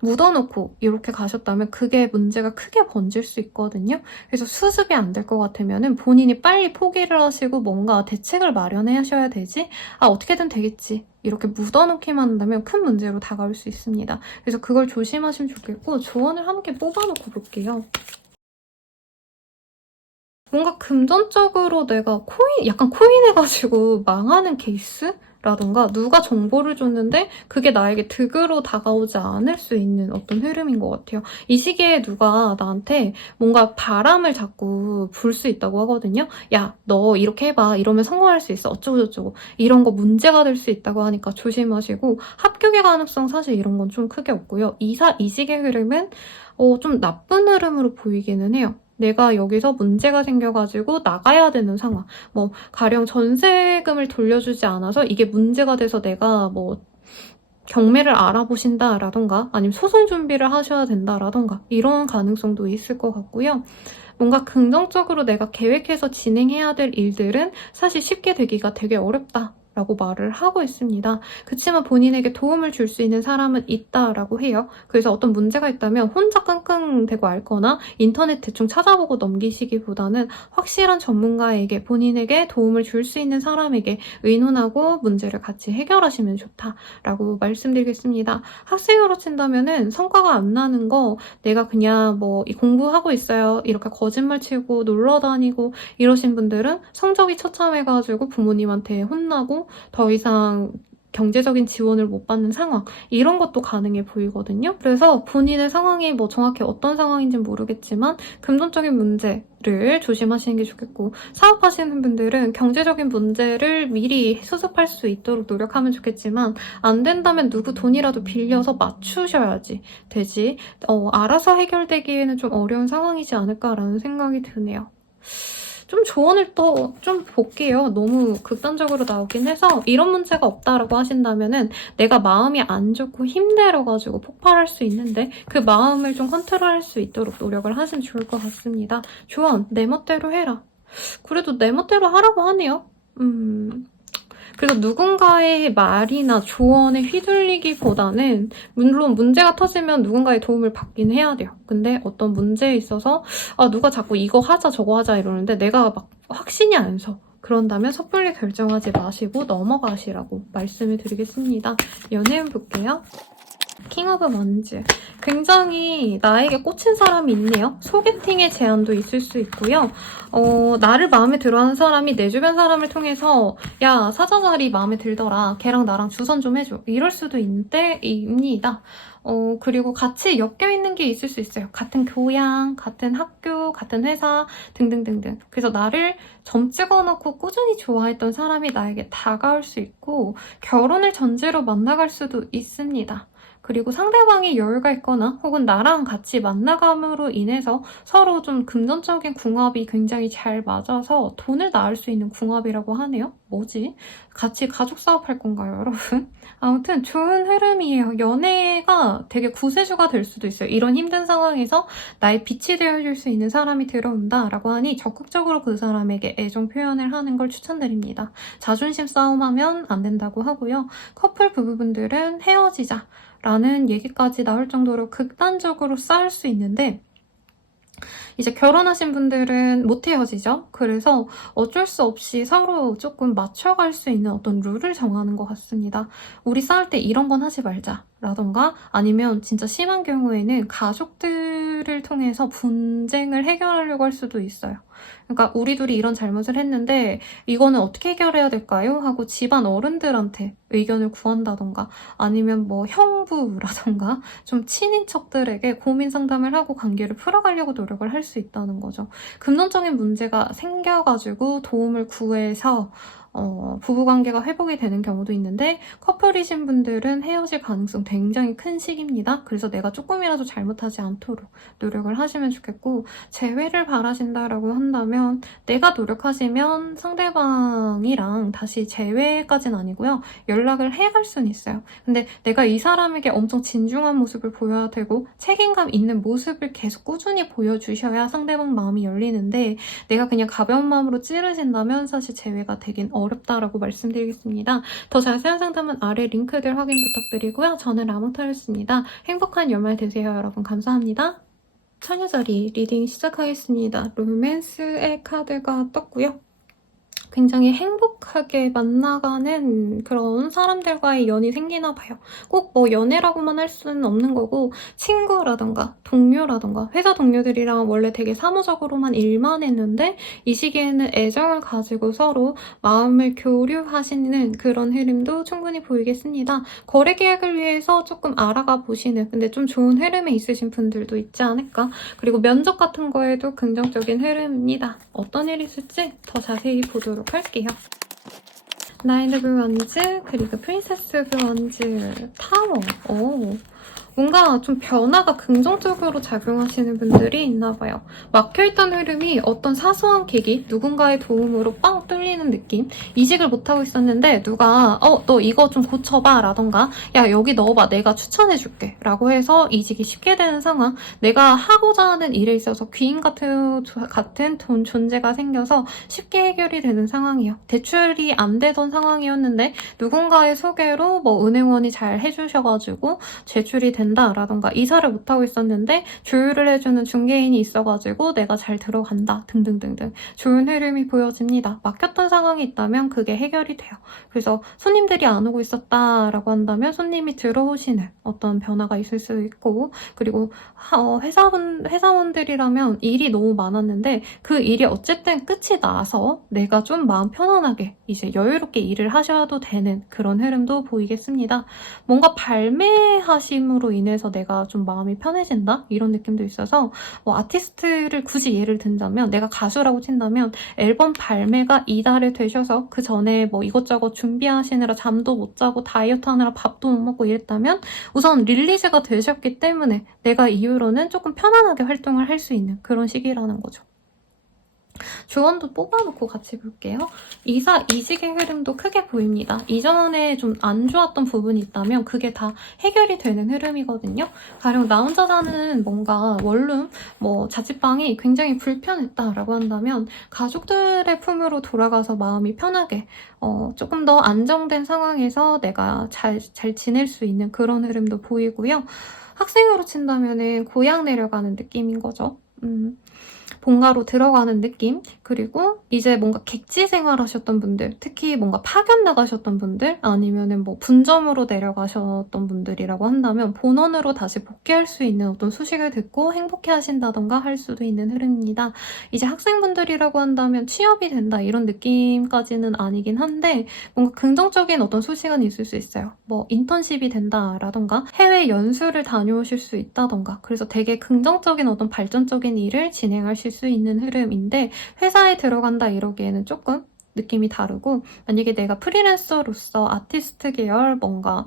묻어놓고 이렇게 가셨다면 그게 문제가 크게 번질 수 있거든요. 그래서 수습이 안 될 것 같으면은 본인이 빨리 포기를 하시고 뭔가 대책을 마련하셔야 되지. 어떻게든 되겠지. 이렇게 묻어놓기만 한다면 큰 문제로 다가올 수 있습니다. 그래서 그걸 조심하시면 좋겠고 조언을 함께 뽑아놓고 볼게요. 뭔가 금전적으로 내가 약간 코인해가지고 망하는 케이스? 라던가 누가 정보를 줬는데 그게 나에게 득으로 다가오지 않을 수 있는 어떤 흐름인 것 같아요. 이 시기에 누가 나한테 뭔가 바람을 자꾸 불 수 있다고 하거든요. 야, 너 이렇게 해봐. 이러면 성공할 수 있어. 어쩌고저쩌고. 이런 거 문제가 될 수 있다고 하니까 조심하시고 합격의 가능성 사실 이런 건 좀 크게 없고요. 이 시기의 흐름은 좀 나쁜 흐름으로 보이기는 해요. 내가 여기서 문제가 생겨가지고 나가야 되는 상황. 뭐 가령 전세금을 돌려주지 않아서 이게 문제가 돼서 내가 뭐 경매를 알아보신다라던가 아니면 소송 준비를 하셔야 된다라던가 이런 가능성도 있을 것 같고요. 뭔가 긍정적으로 내가 계획해서 진행해야 될 일들은 사실 쉽게 되기가 되게 어렵다. 라고 말을 하고 있습니다. 그치만 본인에게 도움을 줄 수 있는 사람은 있다라고 해요. 그래서 어떤 문제가 있다면 혼자 끙끙대고 앓거나 인터넷 대충 찾아보고 넘기시기보다는 확실한 전문가에게 본인에게 도움을 줄 수 있는 사람에게 의논하고 문제를 같이 해결하시면 좋다라고 말씀드리겠습니다. 학생으로 친다면은 성과가 안 나는 거 내가 그냥 뭐 공부하고 있어요. 이렇게 거짓말 치고 놀러 다니고 이러신 분들은 성적이 처참해가지고 부모님한테 혼나고 더 이상 경제적인 지원을 못 받는 상황 이런 것도 가능해 보이거든요. 그래서 본인의 상황이 뭐 정확히 어떤 상황인지는 모르겠지만 금전적인 문제를 조심하시는 게 좋겠고 사업하시는 분들은 경제적인 문제를 미리 수습할 수 있도록 노력하면 좋겠지만 안 된다면 누구 돈이라도 빌려서 맞추셔야지 되지 알아서 해결되기에는 좀 어려운 상황이지 않을까라는 생각이 드네요. 좀 조언을 또 좀 볼게요. 너무 극단적으로 나오긴 해서 이런 문제가 없다라고 하신다면은 내가 마음이 안 좋고 힘들어가지고 폭발할 수 있는데 그 마음을 좀 컨트롤할 수 있도록 노력을 하시면 좋을 것 같습니다. 조언, 내 멋대로 해라. 그래도 내 멋대로 하라고 하네요. 그래서 누군가의 말이나 조언에 휘둘리기보다는 물론 문제가 터지면 누군가의 도움을 받긴 해야 돼요. 근데 어떤 문제에 있어서 누가 자꾸 이거 하자 저거 하자 이러는데 내가 막 확신이 안 서. 그런다면 섣불리 결정하지 마시고 넘어가시라고 말씀을 드리겠습니다. 연애운 볼게요. 킹 오브 원즈. 굉장히 나에게 꽂힌 사람이 있네요. 소개팅의 제안도 있을 수 있고요. 나를 마음에 들어하는 사람이 내 주변 사람을 통해서 야, 사자자리 마음에 들더라. 걔랑 나랑 주선 좀 해줘. 이럴 수도 있는데,입니다. 그리고 같이 엮여있는 게 있을 수 있어요. 같은 교양, 같은 학교, 같은 회사 등등등등. 그래서 나를 점 찍어놓고 꾸준히 좋아했던 사람이 나에게 다가올 수 있고 결혼을 전제로 만나갈 수도 있습니다. 그리고 상대방이 여유가 있거나 혹은 나랑 같이 만나감으로 인해서 서로 좀 금전적인 궁합이 굉장히 잘 맞아서 돈을 낳을 수 있는 궁합이라고 하네요. 뭐지? 같이 가족 사업할 건가요, 여러분? 아무튼 좋은 흐름이에요. 연애가 되게 구세주가 될 수도 있어요. 이런 힘든 상황에서 나의 빛이 되어줄 수 있는 사람이 들어온다라고 하니 적극적으로 그 사람에게 애정 표현을 하는 걸 추천드립니다. 자존심 싸움하면 안 된다고 하고요. 커플 부부분들은 헤어지자 라는 얘기까지 나올 정도로 극단적으로 싸울 수 있는데 이제 결혼하신 분들은 못 헤어지죠. 그래서 어쩔 수 없이 서로 조금 맞춰갈 수 있는 어떤 룰을 정하는 것 같습니다. 우리 싸울 때 이런 건 하지 말자. 라던가 아니면 진짜 심한 경우에는 가족들을 통해서 분쟁을 해결하려고 할 수도 있어요. 그러니까 우리 둘이 이런 잘못을 했는데 이거는 어떻게 해결해야 될까요? 하고 집안 어른들한테 의견을 구한다던가 아니면 뭐 형부라던가 좀 친인척들에게 고민 상담을 하고 관계를 풀어가려고 노력을 할 수 있다는 거죠. 금전적인 문제가 생겨가지고 도움을 구해서 부부관계가 회복이 되는 경우도 있는데 커플이신 분들은 헤어질 가능성 굉장히 큰 시기입니다. 그래서 내가 조금이라도 잘못하지 않도록 노력을 하시면 좋겠고 재회를 바라신다라고 한다면 내가 노력하시면 상대방이랑 다시 재회까지는 아니고요. 연락을 해갈 수는 있어요. 근데 내가 이 사람에게 엄청 진중한 모습을 보여야 되고 책임감 있는 모습을 계속 꾸준히 보여주셔야 상대방 마음이 열리는데 내가 그냥 가벼운 마음으로 찌르신다면 사실 재회가 되긴 어렵다라고 말씀드리겠습니다. 더 자세한 상담은 아래 링크들 확인 부탁드리고요. 저는 라모타였습니다. 행복한 연말 되세요, 여러분. 감사합니다. 처녀자리 리딩 시작하겠습니다. 로맨스의 카드가 떴고요. 굉장히 행복하게 만나가는 그런 사람들과의 연이 생기나 봐요. 꼭 뭐 연애라고만 할 수는 없는 거고 친구라던가 동료라던가 회사 동료들이랑 원래 되게 사무적으로만 일만 했는데 이 시기에는 애정을 가지고 서로 마음을 교류하시는 그런 흐름도 충분히 보이겠습니다. 거래 계약을 위해서 조금 알아가 보시는 근데 좀 좋은 흐름에 있으신 분들도 있지 않을까. 그리고 면접 같은 거에도 긍정적인 흐름입니다. 어떤 일이 있을지 더 자세히 보도록 할게요. 나인 오브 원즈 그리고 프린세스 오브 원즈 타워. 뭔가 좀 변화가 긍정적으로 작용하시는 분들이 있나 봐요. 막혀있던 흐름이 어떤 사소한 계기, 누군가의 도움으로 빵 뚫리는 느낌. 이직을 못하고 있었는데 누가 너 이거 좀 고쳐봐 라던가 야 여기 넣어봐 내가 추천해줄게 라고 해서 이직이 쉽게 되는 상황. 내가 하고자 하는 일에 있어서 귀인 같은 돈 존재가 생겨서 쉽게 해결이 되는 상황이에요. 대출이 안 되던 상황이었는데 누군가의 소개로 뭐 은행원이 잘 해주셔가지고 제출이 된다라던가 이사를 못하고 있었는데 조율을 해주는 중개인이 있어가지고 내가 잘 들어간다 등등등등 좋은 흐름이 보여집니다. 막혔던 상황이 있다면 그게 해결이 돼요. 그래서 손님들이 안 오고 있었다라고 한다면 손님이 들어오시는 어떤 변화가 있을 수 있고 그리고 회사원들이라면 일이 너무 많았는데 그 일이 어쨌든 끝이 나서 내가 좀 마음 편안하게 이제 여유롭게 일을 하셔도 되는 그런 흐름도 보이겠습니다. 뭔가 발매하심으로 인해서 내가 좀 마음이 편해진다? 이런 느낌도 있어서 뭐 아티스트를 굳이 예를 든다면 내가 가수라고 친다면 앨범 발매가 이달에 되셔서 그 전에 뭐 이것저것 준비하시느라 잠도 못 자고 다이어트 하느라 밥도 못 먹고 이랬다면 우선 릴리즈가 되셨기 때문에 내가 이후로는 조금 편안하게 활동을 할 수 있는 그런 시기라는 거죠. 조언도 뽑아놓고 같이 볼게요. 이사, 이직의 흐름도 크게 보입니다. 이전에 좀 안 좋았던 부분이 있다면 그게 다 해결이 되는 흐름이거든요. 가령 나 혼자 사는 뭔가 원룸, 뭐 자취방이 굉장히 불편했다라고 한다면 가족들의 품으로 돌아가서 마음이 편하게 조금 더 안정된 상황에서 내가 잘 지낼 수 있는 그런 흐름도 보이고요. 학생으로 친다면은 고향 내려가는 느낌인 거죠. 본가로 들어가는 느낌, 그리고 이제 뭔가 객지 생활하셨던 분들, 특히 뭔가 파견 나가셨던 분들, 아니면은 뭐 분점으로 내려가셨던 분들이라고 한다면 본원으로 다시 복귀할 수 있는 어떤 소식을 듣고 행복해 하신다던가 할 수도 있는 흐름입니다. 이제 학생분들이라고 한다면 취업이 된다 이런 느낌까지는 아니긴 한데 뭔가 긍정적인 어떤 소식은 있을 수 있어요. 뭐 인턴십이 된다라던가 해외 연수를 다녀오실 수 있다던가, 그래서 되게 긍정적인 어떤 발전적인 일을 진행하실 수 있는 흐름인데 회사에 들어간다 이러기에는 조금 느낌이 다르고, 만약에 내가 프리랜서로서 아티스트 계열 뭔가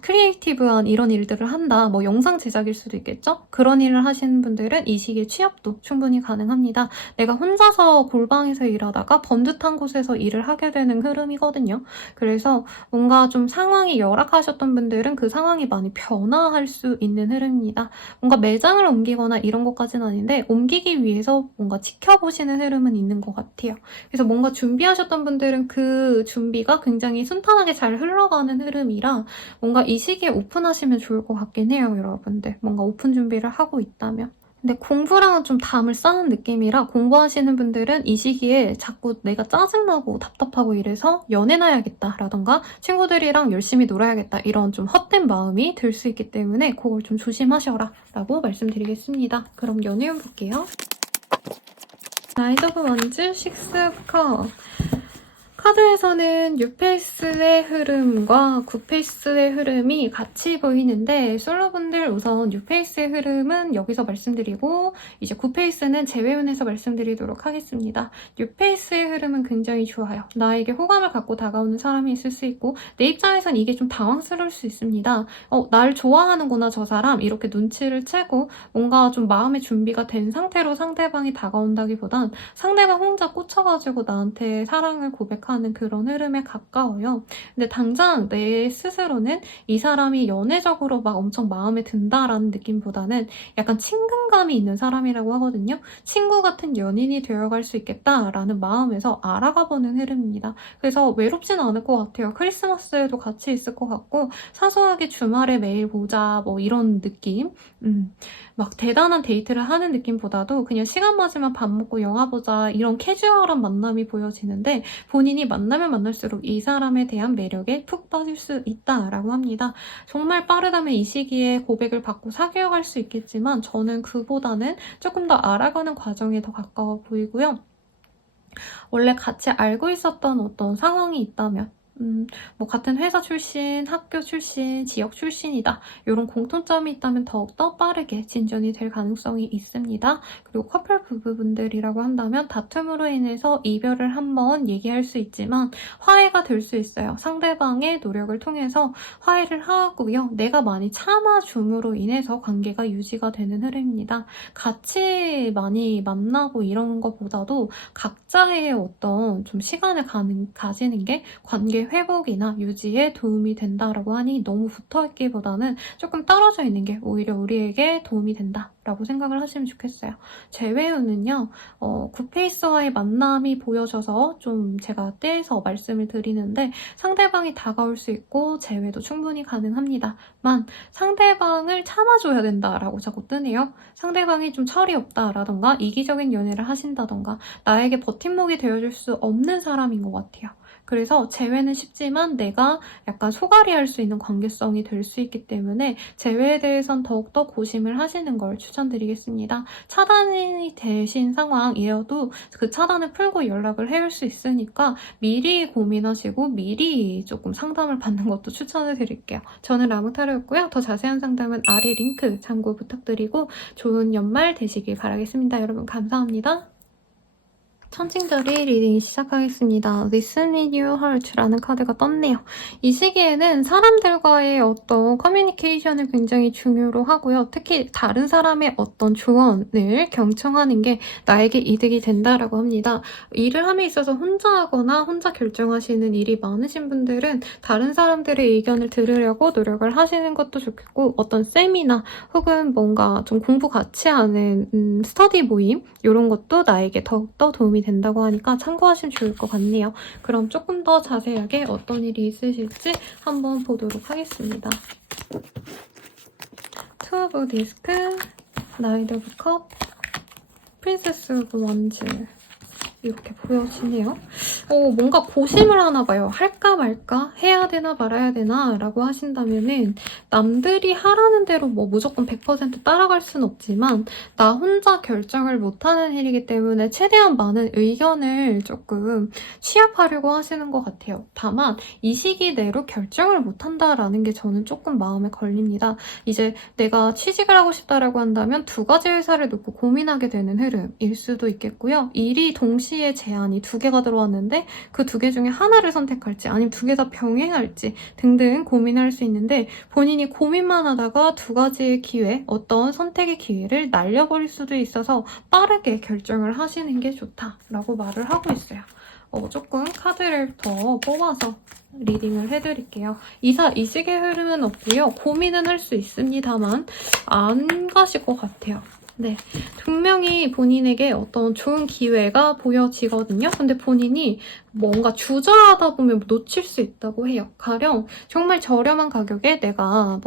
크리에이티브한 이런 일들을 한다, 뭐 영상 제작일 수도 있겠죠? 그런 일을 하시는 분들은 이 시기에 취업도 충분히 가능합니다. 내가 혼자서 골방에서 일하다가 번듯한 곳에서 일을 하게 되는 흐름이거든요. 그래서 뭔가 좀 상황이 열악하셨던 분들은 그 상황이 많이 변화할 수 있는 흐름입니다. 뭔가 매장을 옮기거나 이런 것까지는 아닌데 옮기기 위해서 뭔가 지켜보시는 흐름은 있는 것 같아요. 그래서 뭔가 준비하셨던 분들은 그 준비가 굉장히 순탄하게 잘 흘러가는 흐름이라 뭔가 이 시기에 오픈하시면 좋을 것 같긴 해요, 여러분들. 뭔가 오픈 준비를 하고 있다면. 근데 공부랑은 좀 담을 쌓은 느낌이라 공부하시는 분들은 이 시기에 자꾸 내가 짜증나고 답답하고 이래서 연애나야겠다라던가 친구들이랑 열심히 놀아야겠다 이런 좀 헛된 마음이 들 수 있기 때문에 그걸 좀 조심하셔라 라고 말씀드리겠습니다. 그럼 연애운 볼게요. 나이트 오브 원즈 6컵. 카드에서는 6페이스의 흐름과 9페이스의 흐름이 같이 보이는데 솔로분들 우선 6페이스의 흐름은 여기서 말씀드리고 이제 9페이스는 제외운에서 말씀드리도록 하겠습니다. 6페이스의 흐름은 굉장히 좋아요. 나에게 호감을 갖고 다가오는 사람이 있을 수 있고 내 입장에선 이게 좀 당황스러울 수 있습니다. 날 좋아하는구나 저 사람, 이렇게 눈치를 채고 뭔가 좀 마음의 준비가 된 상태로 상대방이 다가온다기보단 상대방 혼자 꽂혀가지고 나한테 사랑을 고백하는 그런 흐름에 가까워요. 근데 당장 내 스스로는 이 사람이 연애적으로 막 엄청 마음에 든다라는 느낌보다는 약간 친근감이 있는 사람이라고 하거든요. 친구 같은 연인이 되어갈 수 있겠다라는 마음에서 알아가보는 흐름입니다. 그래서 외롭진 않을 것 같아요. 크리스마스에도 같이 있을 것 같고 사소하게 주말에 매일 보자 뭐 이런 느낌. 막 대단한 데이트를 하는 느낌보다도 그냥 시간 맞으면 밥 먹고 영화 보자 이런 캐주얼한 만남이 보여지는데 본인이 만나면 만날수록 이 사람에 대한 매력에 푹 빠질 수 있다라고 합니다. 정말 빠르다면 이 시기에 고백을 받고 사귀어갈 수 있겠지만 저는 그보다는 조금 더 알아가는 과정에 더 가까워 보이고요. 원래 같이 알고 있었던 어떤 상황이 있다면 뭐 같은 회사 출신, 학교 출신, 지역 출신이다. 이런 공통점이 있다면 더욱더 빠르게 진전이 될 가능성이 있습니다. 그리고 커플 부부분들이라고 한다면 다툼으로 인해서 이별을 한번 얘기할 수 있지만 화해가 될 수 있어요. 상대방의 노력을 통해서 화해를 하고요. 내가 많이 참아줌으로 인해서 관계가 유지가 되는 흐름입니다. 같이 많이 만나고 이런 것보다도 각자의 어떤 좀 시간을 가지는 게 관계 회복이나 유지에 도움이 된다라고 하니 너무 붙어있기보다는 조금 떨어져 있는 게 오히려 우리에게 도움이 된다라고 생각을 하시면 좋겠어요. 제외운은요, 9페이스와의 만남이 보여져서 좀 제가 떼서 말씀을 드리는데 상대방이 다가올 수 있고 제외도 충분히 가능합니다만 상대방을 참아줘야 된다라고 자꾸 뜨네요. 상대방이 좀 철이 없다라던가 이기적인 연애를 하신다던가 나에게 버팀목이 되어줄 수 없는 사람인 것 같아요. 그래서 재회는 쉽지만 내가 약간 소갈이할 수 있는 관계성이 될 수 있기 때문에 재회에 대해선 더욱더 고심을 하시는 걸 추천드리겠습니다. 차단이 되신 상황이어도 그 차단을 풀고 연락을 해올 수 있으니까 미리 고민하시고 미리 조금 상담을 받는 것도 추천을 드릴게요. 저는 라무타로였고요. 더 자세한 상담은 아래 링크 참고 부탁드리고 좋은 연말 되시길 바라겠습니다. 여러분 감사합니다. 천칭절이 리딩 시작하겠습니다. Listen with your heart라는 카드가 떴네요. 이 시기에는 사람들과의 어떤 커뮤니케이션을 굉장히 중요로 하고요. 특히 다른 사람의 어떤 조언을 경청하는 게 나에게 이득이 된다라고 합니다. 일을 함에 있어서 혼자 하거나 혼자 결정하시는 일이 많으신 분들은 다른 사람들의 의견을 들으려고 노력을 하시는 것도 좋겠고 어떤 세미나 혹은 뭔가 좀 공부 같이 하는 스터디 모임 이런 것도 나에게 더욱더 도움이 된다고 하니까 참고하시면 좋을 것 같네요. 그럼 조금 더 자세하게 어떤 일이 있으실지 한번 보도록 하겠습니다. 투 오브 디스크, 나이트 오브 컵, 프린세스 원즈 이렇게 보여지네요. 뭔가 고심을 하나 봐요. 할까 말까? 해야 되나 말아야 되나? 라고 하신다면은 남들이 하라는 대로 뭐 무조건 100% 따라갈 순 없지만 나 혼자 결정을 못하는 일이기 때문에 최대한 많은 의견을 조금 취합하려고 하시는 것 같아요. 다만 이 시기 내로 결정을 못한다라는 게 저는 조금 마음에 걸립니다. 이제 내가 취직을 하고 싶다라고 한다면 2가지 회사를 놓고 고민하게 되는 흐름일 수도 있겠고요. 일이 동시에 제안이 2개가 들어왔는데 그 2개 중에 하나를 선택할지 아니면 2개 다 병행할지 등등 고민할 수 있는데 본인이 고민만 하다가 2가지의 기회, 어떤 선택의 기회를 날려버릴 수도 있어서 빠르게 결정을 하시는 게 좋다라고 말을 하고 있어요. 조금 카드를 더 뽑아서 리딩을 해드릴게요. 이 시기의 흐름은 없고요. 고민은 할 수 있습니다만 안 가실 것 같아요. 네, 분명히 본인에게 어떤 좋은 기회가 보여지거든요. 근데 본인이 뭔가 주저하다 보면 놓칠 수 있다고 해요. 가령 정말 저렴한 가격에 내가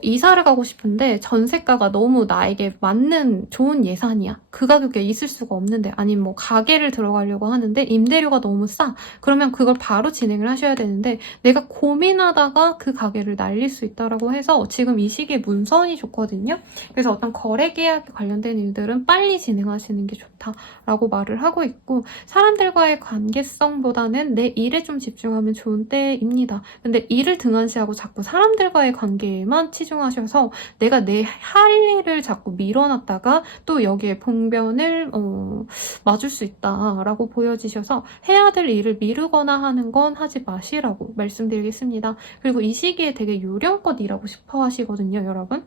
이사를 가고 싶은데 전세가가 너무 나에게 맞는 좋은 예산이야. 그 가격에 있을 수가 없는데 아니면 뭐 가게를 들어가려고 하는데 임대료가 너무 싸. 그러면 그걸 바로 진행을 하셔야 되는데 내가 고민하다가 그 가게를 날릴 수 있다고 해서 지금 이 시기에 문선이 좋거든요. 그래서 어떤 거래 계약에 관련된 일들은 빨리 진행하시는 게 좋다라고 말을 하고 있고 사람들과의 관계성보다는 내 일에 좀 집중하면 좋은 때입니다. 근데 일을 등한시하고 자꾸 사람들과의 관계에만 치중하셔서 내가 내 할 일을 자꾸 밀어놨다가 또 여기에 봉변을 맞을 수 있다라고 보여지셔서 해야 될 일을 미루거나 하는 건 하지 마시라고 말씀드리겠습니다. 그리고 이 시기에 되게 요령껏 일하고 싶어 하시거든요, 여러분.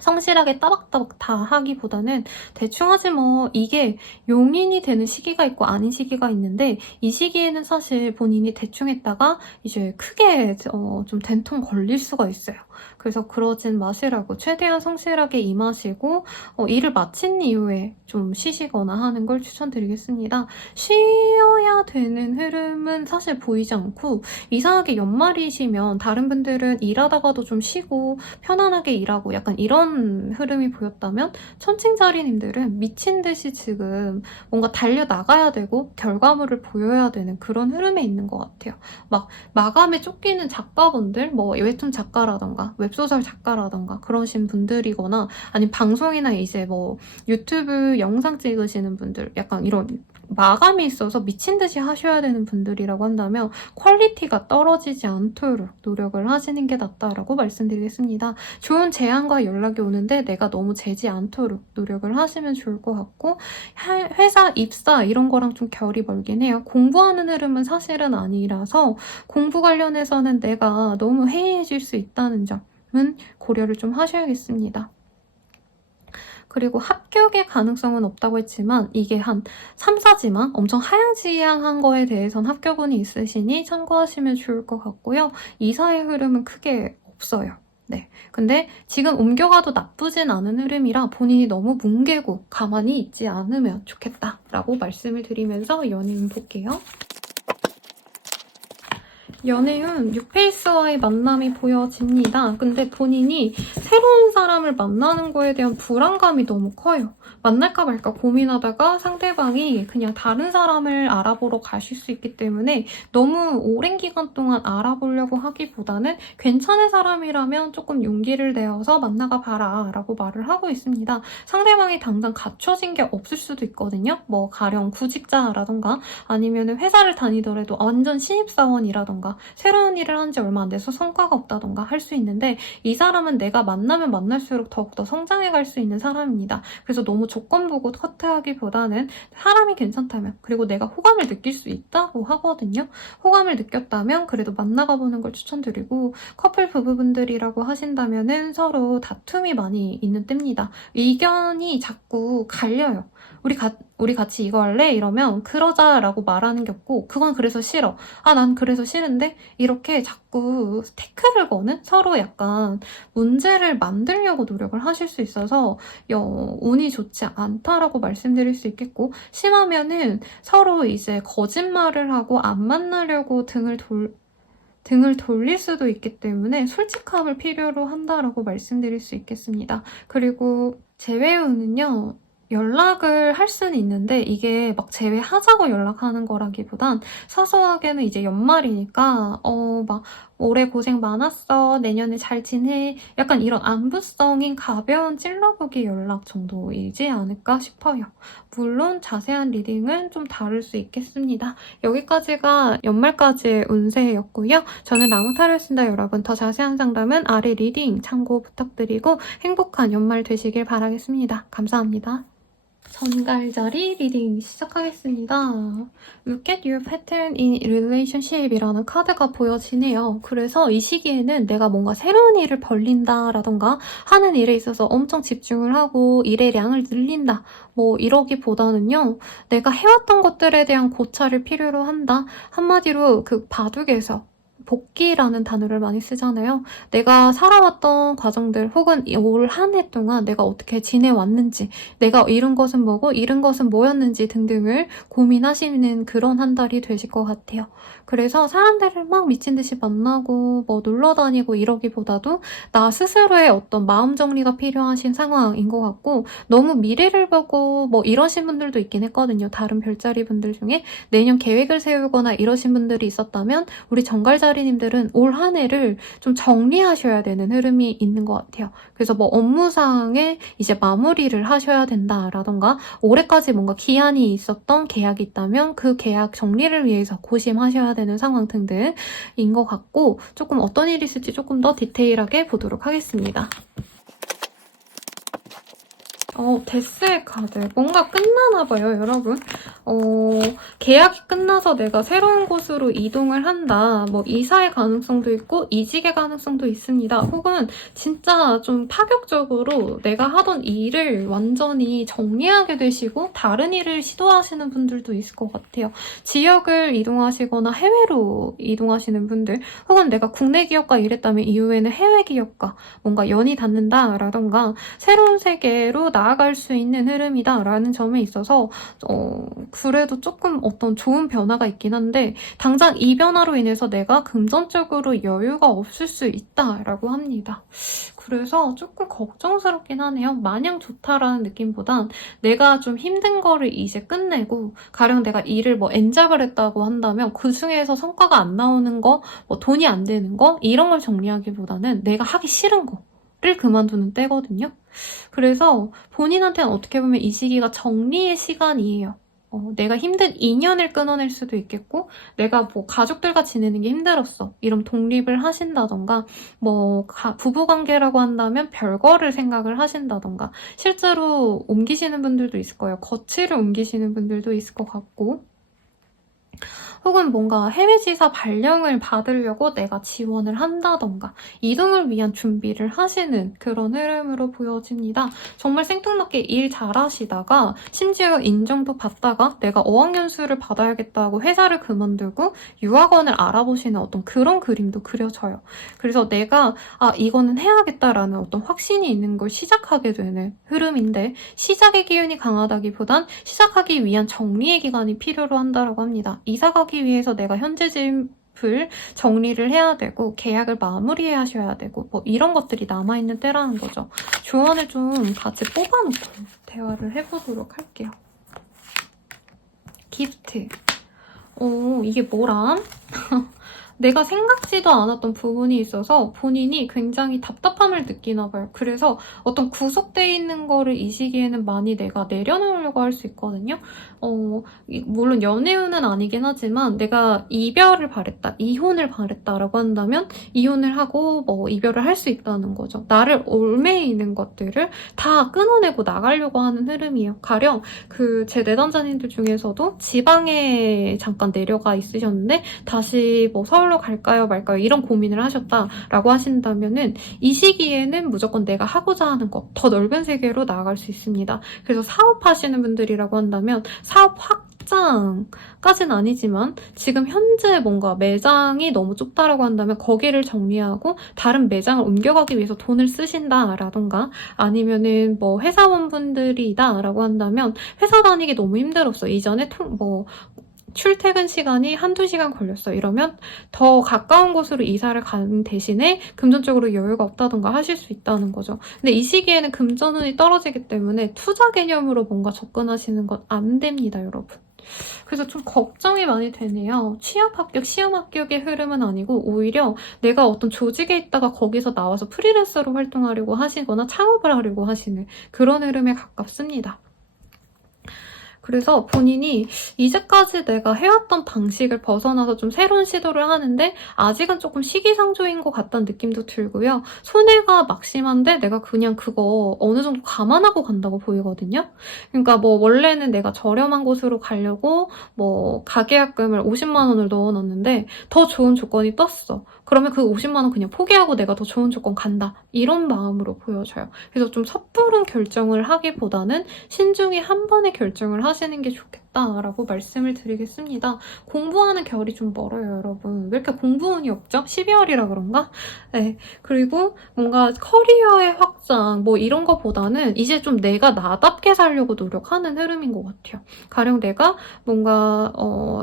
성실하게 따박따박 다 하기보다는 대충 하지 뭐 이게 용인이 되는 시기가 있고 아닌 시기가 있는데 이 시기에는 사실 본인이 대충 했다가 이제 크게 좀 된통 걸릴 수가 있어요. 그래서 그러진 마시라고 최대한 성실하게 임하시고 일을 마친 이후에 좀 쉬시거나 하는 걸 추천드리겠습니다. 쉬어야 되는 흐름은 사실 보이지 않고 이상하게 연말이시면 다른 분들은 일하다가도 좀 쉬고 편안하게 일하고 약간 이런 흐름이 보였다면 천칭자리님들은 미친 듯이 지금 뭔가 달려나가야 되고 결과물을 보여야 되는 그런 흐름에 있는 것 같아요. 막 마감에 쫓기는 작가분들, 뭐 웹툰 작가라던가 웹소설 작가라던가 그러신 분들이거나 아니면 방송이나 이제 뭐 유튜브 영상 찍으시는 분들 약간 이런 마감이 있어서 미친 듯이 하셔야 되는 분들이라고 한다면 퀄리티가 떨어지지 않도록 노력을 하시는 게 낫다라고 말씀드리겠습니다. 좋은 제안과 연락이 오는데 내가 너무 재지 않도록 노력을 하시면 좋을 것 같고 회사 입사 이런 거랑 좀 결이 멀긴 해요. 공부하는 흐름은 사실은 아니라서 공부 관련해서는 내가 너무 해이해질 수 있다는 점은 고려를 좀 하셔야겠습니다. 그리고 합격의 가능성은 없다고 했지만 이게 한 3, 4지만 엄청 하향지향한 거에 대해선 합격운이 있으시니 참고하시면 좋을 것 같고요. 이사의 흐름은 크게 없어요. 네. 근데 지금 옮겨가도 나쁘진 않은 흐름이라 본인이 너무 뭉개고 가만히 있지 않으면 좋겠다라고 말씀을 드리면서 연예운 볼게요. 연애운 6페이스와의 만남이 보여집니다. 근데 본인이 새로운 사람을 만나는 거에 대한 불안감이 너무 커요. 만날까 말까 고민하다가 상대방이 그냥 다른 사람을 알아보러 가실 수 있기 때문에 너무 오랜 기간 동안 알아보려고 하기보다는 괜찮은 사람이라면 조금 용기를 내어서 만나가 봐라 라고 말을 하고 있습니다. 상대방이 당장 갖춰진 게 없을 수도 있거든요. 뭐 가령 구직자라던가 아니면 회사를 다니더라도 완전 신입사원이라던가 새로운 일을 한 지 얼마 안 돼서 성과가 없다던가 할 수 있는데 이 사람은 내가 만나면 만날수록 더욱더 성장해 갈 수 있는 사람입니다. 그래서 너무 조건 보고 커트하기보다는 사람이 괜찮다면 그리고 내가 호감을 느낄 수 있다고 하거든요. 호감을 느꼈다면 그래도 만나가 보는 걸 추천드리고 커플 부부분들이라고 하신다면은 서로 다툼이 많이 있는 때입니다. 의견이 자꾸 갈려요. 우리 같이 이거 할래? 이러면 그러자라고 말하는 게 없고 그건 그래서 싫어. 난 그래서 싫은데? 이렇게 자꾸 태클을 거는 서로 약간 문제를 만들려고 노력을 하실 수 있어서 운이 좋지 않다라고 말씀드릴 수 있겠고 심하면은 서로 이제 거짓말을 하고 안 만나려고 등을 돌릴 수도 있기 때문에 솔직함을 필요로 한다라고 말씀드릴 수 있겠습니다. 그리고 재회운은요, 연락을 할 수는 있는데 이게 막 재회하자고 연락하는 거라기보단 사소하게는 이제 연말이니까 막 올해 고생 많았어, 내년에 잘 지내, 약간 이런 안부성인 가벼운 찔러보기 연락 정도이지 않을까 싶어요. 물론 자세한 리딩은 좀 다를 수 있겠습니다. 여기까지가 연말까지의 운세였고요. 저는 나무타로였습니다. 여러분, 더 자세한 상담은 아래 리딩 참고 부탁드리고 행복한 연말 되시길 바라겠습니다. 감사합니다. 전갈자리 리딩 시작하겠습니다. Look at your pattern in relationship 이라는 카드가 보여지네요. 그래서 이 시기에는 내가 뭔가 새로운 일을 벌린다라던가 하는 일에 있어서 엄청 집중을 하고 일의 량을 늘린다. 뭐 이러기보다는요. 내가 해왔던 것들에 대한 고찰을 필요로 한다. 한마디로 그 바둑에서 복귀라는 단어를 많이 쓰잖아요. 내가 살아왔던 과정들 혹은 올 한 해 동안 내가 어떻게 지내왔는지, 내가 잃은 것은 뭐고 잃은 것은 뭐였는지 등등을 고민하시는 그런 한 달이 되실 것 같아요. 그래서 사람들을 막 미친 듯이 만나고 뭐 놀러 다니고 이러기보다도 나 스스로의 어떤 마음 정리가 필요하신 상황인 것 같고, 너무 미래를 보고 뭐 이러신 분들도 있긴 했거든요. 다른 별자리 분들 중에 내년 계획을 세우거나 이러신 분들이 있었다면 우리 정갈자리님들은 올 한 해를 좀 정리하셔야 되는 흐름이 있는 것 같아요. 그래서 뭐 업무상에 이제 마무리를 하셔야 된다라던가 올해까지 뭔가 기한이 있었던 계약이 있다면 그 계약 정리를 위해서 고심하셔야 되는 상황 등등인 것 같고, 조금 어떤 일이 있을지 조금 더 디테일하게 보도록 하겠습니다. 데스의 카드. 뭔가 끝나나봐요, 여러분. 계약이 끝나서 내가 새로운 곳으로 이동을 한다. 뭐, 이사의 가능성도 있고, 이직의 가능성도 있습니다. 혹은 진짜 좀 파격적으로 내가 하던 일을 완전히 정리하게 되시고, 다른 일을 시도하시는 분들도 있을 것 같아요. 지역을 이동하시거나 해외로 이동하시는 분들, 혹은 내가 국내 기업과 일했다면 이후에는 해외 기업과 뭔가 연이 닿는다라던가, 새로운 세계로 나아갈 수 있는 흐름이다라는 점에 있어서 그래도 조금 어떤 좋은 변화가 있긴 한데, 당장 이 변화로 인해서 내가 금전적으로 여유가 없을 수 있다라고 합니다. 그래서 조금 걱정스럽긴 하네요. 마냥 좋다라는 느낌보단 내가 좀 힘든 거를 이제 끝내고, 가령 내가 일을 뭐 N작을 했다고 한다면 그 중에서 성과가 안 나오는 거, 뭐 돈이 안 되는 거 이런 걸 정리하기보다는 내가 하기 싫은 거를 그만두는 때거든요. 그래서 본인한테는 어떻게 보면 이 시기가 정리의 시간이에요. 내가 힘든 인연을 끊어낼 수도 있겠고, 내가 뭐 가족들과 지내는 게 힘들었어, 이런 독립을 하신다던가, 뭐 부부관계라고 한다면 별거를 생각을 하신다던가, 실제로 옮기시는 분들도 있을 거예요. 거취를 옮기시는 분들도 있을 것 같고, 혹은 뭔가 해외 지사 발령을 받으려고 내가 지원을 한다던가 이동을 위한 준비를 하시는 그런 흐름으로 보여집니다. 정말 생뚱맞게 일 잘하시다가 심지어 인정도 받다가 내가 어학연수를 받아야겠다고 회사를 그만두고 유학원을 알아보시는 어떤 그런 그림도 그려져요. 그래서 내가 이거는 해야겠다라는 어떤 확신이 있는 걸 시작하게 되는 흐름인데, 시작의 기운이 강하다기보단 시작하기 위한 정리의 기간이 필요로 한다고 합니다. 이사 가기 위해서 내가 현재 집을 정리를 해야 되고 계약을 마무리해 하셔야 되고 뭐 이런 것들이 남아있는 때라는 거죠. 조언을 좀 같이 뽑아놓고 대화를 해보도록 할게요. 기프트. 이게 뭐람? 내가 생각지도 않았던 부분이 있어서 본인이 굉장히 답답함을 느끼나 봐요. 그래서 어떤 구속돼 있는 거를 이 시기에는 많이 내가 내려놓으려고 할 수 있거든요. 물론 연애운은 아니긴 하지만 내가 이별을 바랬다, 이혼을 바랬다라고 한다면 이혼을 하고 뭐 이별을 할 수 있다는 거죠. 나를 얽매이는 것들을 다 끊어내고 나가려고 하는 흐름이에요. 가령 제 내담자님들 중에서도 지방에 잠깐 내려가 있으셨는데 다시 뭐 서울로 갈까요 말까요 이런 고민을 하셨다라고 하신다면은 이 시기에는 무조건 내가 하고자 하는 것, 더 넓은 세계로 나아갈 수 있습니다. 그래서 사업하시는 분들이라고 한다면 사업 확장까지는 아니지만 지금 현재 뭔가 매장이 너무 좁다라고 한다면 거기를 정리하고 다른 매장을 옮겨가기 위해서 돈을 쓰신다라던가, 아니면은 뭐 회사원분들이다라고 한다면 회사 다니기 너무 힘들었어, 이전에 출퇴근 시간이 한두 시간 걸렸어. 이러면 더 가까운 곳으로 이사를 가는 대신에 금전적으로 여유가 없다던가 하실 수 있다는 거죠. 근데 이 시기에는 금전운이 떨어지기 때문에 투자 개념으로 뭔가 접근하시는 건 안 됩니다, 여러분. 그래서 좀 걱정이 많이 되네요. 취업 합격, 시험 합격의 흐름은 아니고 오히려 내가 어떤 조직에 있다가 거기서 나와서 프리랜서로 활동하려고 하시거나 창업을 하려고 하시는 그런 흐름에 가깝습니다. 그래서 본인이 이제까지 내가 해왔던 방식을 벗어나서 좀 새로운 시도를 하는데 아직은 조금 시기상조인 것 같다는 느낌도 들고요. 손해가 막심한데 내가 그냥 그거 어느 정도 감안하고 간다고 보이거든요. 그러니까 뭐 원래는 내가 저렴한 곳으로 가려고 뭐 가계약금을 50만 원을 넣어놨는데 더 좋은 조건이 떴어. 그러면 그 50만 원 그냥 포기하고 내가 더 좋은 조건 간다. 이런 마음으로 보여져요. 그래서 좀 섣부른 결정을 하기보다는 신중히 한 번에 결정을 하시는 게 좋겠다라고 말씀을 드리겠습니다. 공부하는 결이 좀 멀어요, 여러분. 왜 이렇게 공부운이 없죠? 12월이라 그런가? 네. 그리고 뭔가 커리어의 확장 뭐 이런 거보다는 이제 좀 내가 나답게 살려고 노력하는 흐름인 것 같아요. 가령 내가 뭔가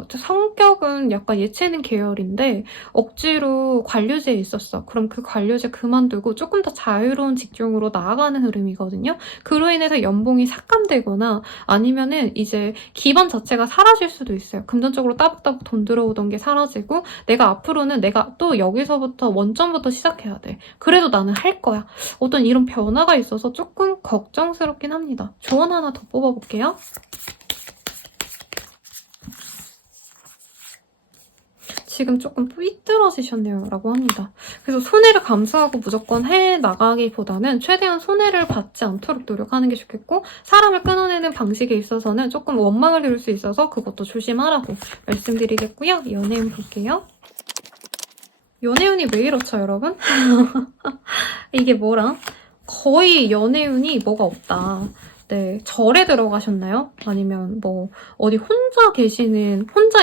성격은 약간 예체능 계열인데 억지로 관료제에 있었어. 그럼 그 관료제 그만두고 조금 더 자유로운 직종으로 나아가는 흐름이거든요. 그로 인해서 연봉이 삭감되거나 아니면은 이제 기반 자체가 사라질 수도 있어요. 금전적으로 따박따박 돈 들어오던 게 사라지고 내가 앞으로는 내가 또 여기서부터 원점부터 시작해야 돼. 그래도 나는 할 거야. 어떤 이런 변화가 있어서 조금 걱정스럽긴 합니다. 조언 하나 더 뽑아볼게요. 지금 조금 삐뚤어지셨네요 라고 합니다. 그래서 손해를 감수하고 무조건 해나가기보다는 최대한 손해를 받지 않도록 노력하는 게 좋겠고 사람을 끊어내는 방식에 있어서는 조금 원망을 들을 수 있어서 그것도 조심하라고 말씀드리겠고요. 연애운 볼게요. 연애운이 왜 이렇죠, 여러분? 이게 뭐랑? 거의 연애운이 뭐가 없다. 네, 절에 들어가셨나요? 아니면 뭐 어디 혼자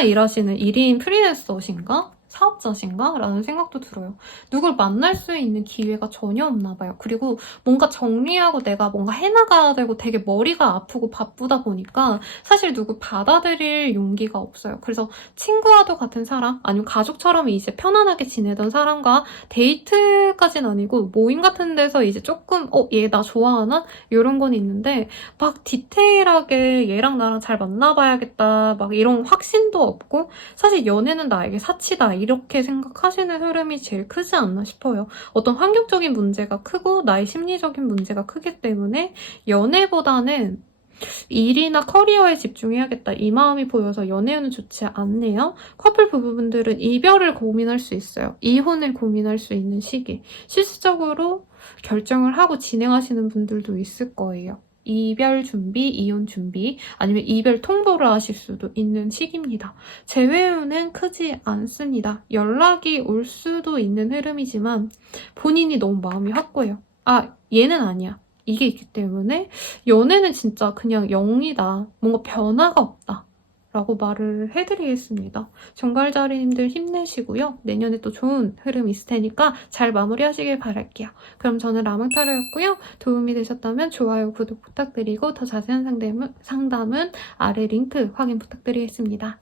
일하시는 1인 프리랜서신가? 사업자신가? 라는 생각도 들어요. 누굴 만날 수 있는 기회가 전혀 없나 봐요. 그리고 뭔가 정리하고 내가 뭔가 해나가야 되고 되게 머리가 아프고 바쁘다 보니까 사실 누구 받아들일 용기가 없어요. 그래서 친구와도 같은 사람, 아니면 가족처럼 이제 편안하게 지내던 사람과 데이트까지는 아니고 모임 같은 데서 이제 조금 얘 나 좋아하나? 이런 건 있는데 막 디테일하게 얘랑 나랑 잘 만나봐야겠다 막 이런 확신도 없고 사실 연애는 나에게 사치다 이렇게 생각하시는 흐름이 제일 크지 않나 싶어요. 어떤 환경적인 문제가 크고 나의 심리적인 문제가 크기 때문에 연애보다는 일이나 커리어에 집중해야겠다 이 마음이 보여서 연애운은 좋지 않네요. 커플 부부분들은 이별을 고민할 수 있어요. 이혼을 고민할 수 있는 시기. 실질적으로 결정을 하고 진행하시는 분들도 있을 거예요. 이별 준비, 이혼 준비, 아니면 이별 통보를 하실 수도 있는 시기입니다. 재회운은 크지 않습니다. 연락이 올 수도 있는 흐름이지만 본인이 너무 마음이 확고해요. 아, 얘는 아니야. 이게 있기 때문에 연애는 진짜 그냥 0이다. 뭔가 변화가 없다. 라고 말을 해드리겠습니다. 정갈자리님들 힘내시고요. 내년에 또 좋은 흐름 있을 테니까 잘 마무리하시길 바랄게요. 그럼 저는 라망타로였고요. 도움이 되셨다면 좋아요, 구독 부탁드리고 더 자세한 상담은 아래 링크 확인 부탁드리겠습니다.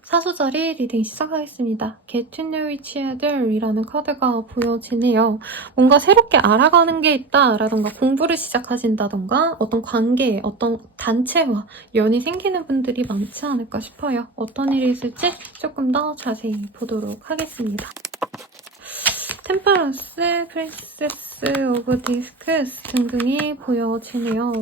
사수자리 리딩 시작하겠습니다. Get to know each other이라는 카드가 보여지네요. 뭔가 새롭게 알아가는 게 있다라던가 공부를 시작하신다던가 어떤 관계, 어떤 단체와 연이 생기는 분들이 많지 않을까 싶어요. 어떤 일이 있을지 조금 더 자세히 보도록 하겠습니다. 템퍼런스, 프린세스 오브 디스크스 등등이 보여지네요.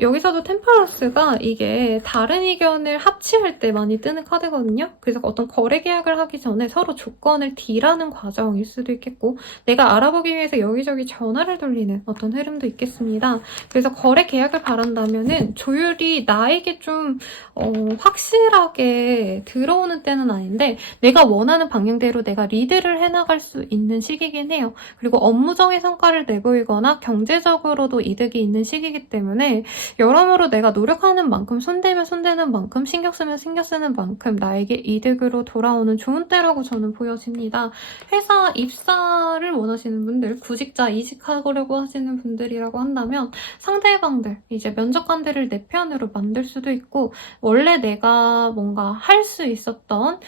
여기서도 템퍼런스가 이게 다른 의견을 합치할 때 많이 뜨는 카드거든요. 그래서 어떤 거래 계약을 하기 전에 서로 조건을 딜하는 과정일 수도 있겠고 내가 알아보기 위해서 여기저기 전화를 돌리는 어떤 흐름도 있겠습니다. 그래서 거래 계약을 바란다면은 조율이 나에게 좀 확실하게 들어오는 때는 아닌데 내가 원하는 방향대로 내가 리드를 해나갈 수 있는 시기긴 해요. 그리고 업무적인 성과를 내보이거나 경제적으로도 이득이 있는 시기이기 때문에 여러모로 내가 노력하는 만큼, 손대면 손대는 만큼, 신경 쓰면 신경 쓰는 만큼 나에게 이득으로 돌아오는 좋은 때라고 저는 보여집니다. 회사 입사를 원하시는 분들, 구직자 이직하려고 하시는 분들이라고 한다면 상대방들, 이제 면접관들을 내 편으로 만들 수도 있고, 원래 내가 뭔가 할 수 있었던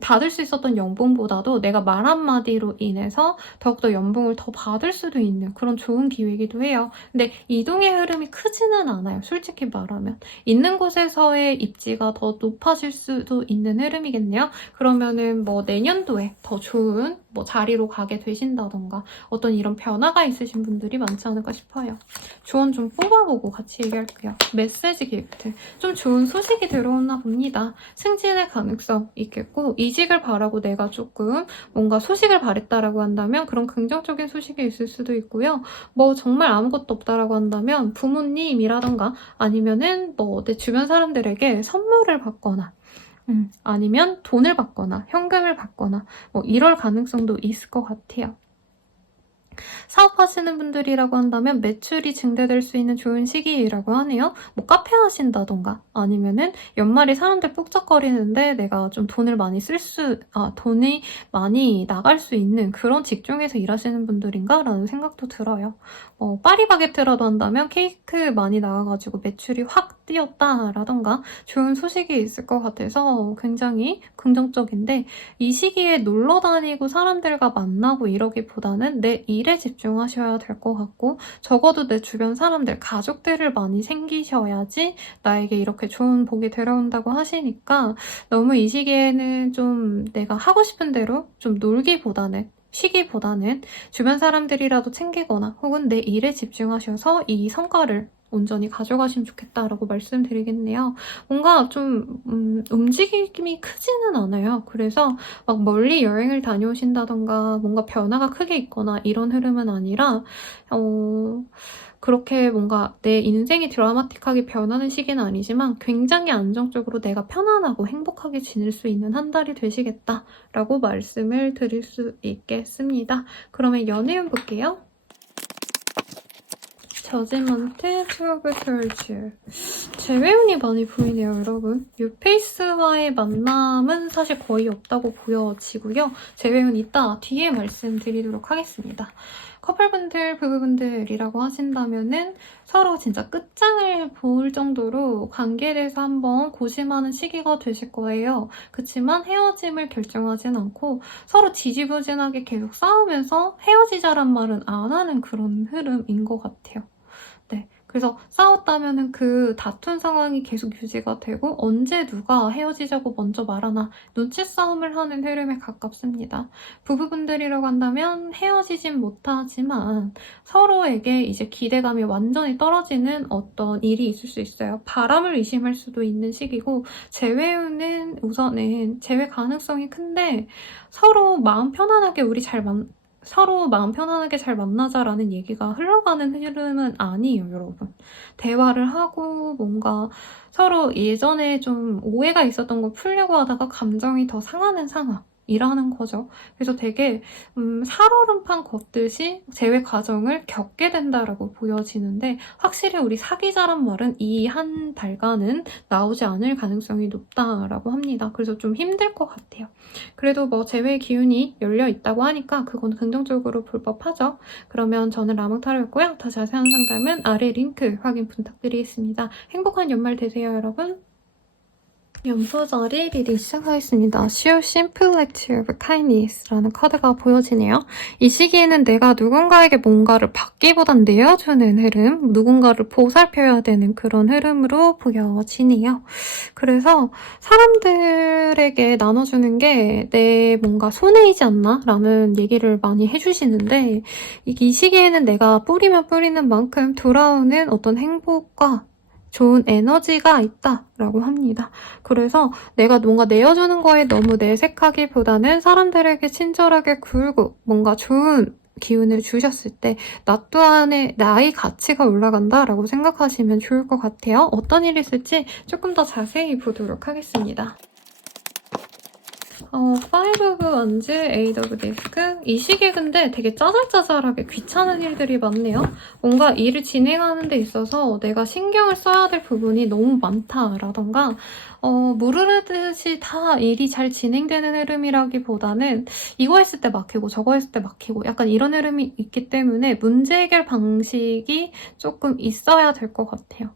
받을 수 있었던 연봉보다도 내가 말 한마디로 인해서 더욱더 연봉을 더 받을 수도 있는 그런 좋은 기회이기도 해요. 근데 이동의 흐름이 크지는 않아요. 솔직히 말하면. 있는 곳에서의 입지가 더 높아질 수도 있는 흐름이겠네요. 그러면은 뭐 내년도에 더 좋은 뭐 자리로 가게 되신다던가 어떤 이런 변화가 있으신 분들이 많지 않을까 싶어요. 조언 좀 뽑아보고 같이 얘기할게요. 메시지 기프트. 좀 좋은 소식이 들어오나 봅니다. 승진의 가능성 있겠고 이직을 바라고 내가 조금 뭔가 소식을 바랬다라고 한다면 그런 긍정적인 소식이 있을 수도 있고요. 뭐 정말 아무것도 없다라고 한다면 부모님이라던가 아니면은 뭐 내 주변 사람들에게 선물을 받거나 아니면 돈을 받거나 현금을 받거나 뭐 이럴 가능성도 있을 것 같아요. 사업하시는 분들이라고 한다면 매출이 증대될 수 있는 좋은 시기라고 하네요. 뭐 카페 하신다던가 아니면은 연말에 사람들 뻑적거리는데 내가 좀 돈을 많이 돈이 많이 나갈 수 있는 그런 직종에서 일하시는 분들인가? 라는 생각도 들어요. 파리바게트라도 한다면 케이크 많이 나가가지고 매출이 확 뛰었다라던가 좋은 소식이 있을 것 같아서 굉장히 긍정적인데 이 시기에 놀러 다니고 사람들과 만나고 이러기보다는 내 일에 집중하셔야 될 것 같고 적어도 내 주변 사람들, 가족들을 많이 생기셔야지 나에게 이렇게 좋은 복이 들어온다고 하시니까 너무 이 시기에는 좀 내가 하고 싶은 대로 좀 놀기보다는 쉬기보다는 주변 사람들이라도 챙기거나 혹은 내 일에 집중하셔서 이 성과를 온전히 가져가시면 좋겠다라고 말씀드리겠네요. 뭔가 좀 움직임이 크지는 않아요. 그래서 막 멀리 여행을 다녀오신다던가 뭔가 변화가 크게 있거나 이런 흐름은 아니라 그렇게 뭔가 내 인생이 드라마틱하게 변하는 시기는 아니지만 굉장히 안정적으로 내가 편안하고 행복하게 지낼 수 있는 한 달이 되시겠다라고 말씀을 드릴 수 있겠습니다. 그러면 연애운 볼게요. 저지먼트, 투어브털즈 재회운이 많이 보이네요, 여러분. 뉴페이스와의 만남은 사실 거의 없다고 보여지고요. 재회운 이따 뒤에 말씀드리도록 하겠습니다. 커플분들, 부부분들이라고 하신다면은 서로 진짜 끝장을 볼 정도로 관계에 대해서 한번 고심하는 시기가 되실 거예요. 그치만 헤어짐을 결정하진 않고 서로 지지부진하게 계속 싸우면서 헤어지자란 말은 안 하는 그런 흐름인 것 같아요. 네. 그래서 싸웠다면은 그 다툰 상황이 계속 유지가 되고 언제 누가 헤어지자고 먼저 말하나 눈치 싸움을 하는 흐름에 가깝습니다. 부부분들이라고 한다면 헤어지진 못하지만 서로에게 이제 기대감이 완전히 떨어지는 어떤 일이 있을 수 있어요. 바람을 의심할 수도 있는 시기고 재회는 우선은 재회 가능성이 큰데 서로 마음 편안하게 서로 마음 편안하게 잘 만나자라는 얘기가 흘러가는 흐름은 아니에요, 여러분. 대화를 하고 뭔가 서로 예전에 좀 오해가 있었던 걸 풀려고 하다가 감정이 더 상하는 상황이라는 거죠. 그래서 되게 살얼음판 걷듯이 재회 과정을 겪게 된다라고 보여지는데 확실히 우리 사귀자란 말은 이 한 달간은 나오지 않을 가능성이 높다라고 합니다. 그래서 좀 힘들 것 같아요. 그래도 뭐 재회 기운이 열려 있다고 하니까 그건 긍정적으로 볼 법하죠. 그러면 저는 라몽타로였고요. 더 자세한 상담은 아래 링크 확인 부탁드리겠습니다. 행복한 연말 되세요, 여러분. 염소자리 리딩 시작하겠습니다. Show Simplicity of Kindness라는 카드가 보여지네요. 이 시기에는 내가 누군가에게 뭔가를 받기보단 내어주는 흐름, 누군가를 보살펴야 되는 그런 흐름으로 보여지네요. 그래서 사람들에게 나눠주는 게 내 뭔가 손해이지 않나? 라는 얘기를 많이 해주시는데 이 시기에는 내가 뿌리면 뿌리는 만큼 돌아오는 어떤 행복과 좋은 에너지가 있다라고 합니다. 그래서 내가 뭔가 내어주는 거에 너무 내색하기보다는 사람들에게 친절하게 굴고 뭔가 좋은 기운을 주셨을 때 나 또한의 나의 가치가 올라간다라고 생각하시면 좋을 것 같아요. 어떤 일이 있을지 조금 더 자세히 보도록 하겠습니다. 파이브 오브 원즈, 에이트 오브 디스크. 이 시기에 근데 되게 짜잘짜잘하게 귀찮은 일들이 많네요. 뭔가 일을 진행하는 데 있어서 내가 신경을 써야 될 부분이 너무 많다라던가 물을 흐르듯이 다 일이 잘 진행되는 흐름이라기보다는 이거 했을 때 막히고 저거 했을 때 막히고 약간 이런 흐름이 있기 때문에 문제 해결 방식이 조금 있어야 될 것 같아요.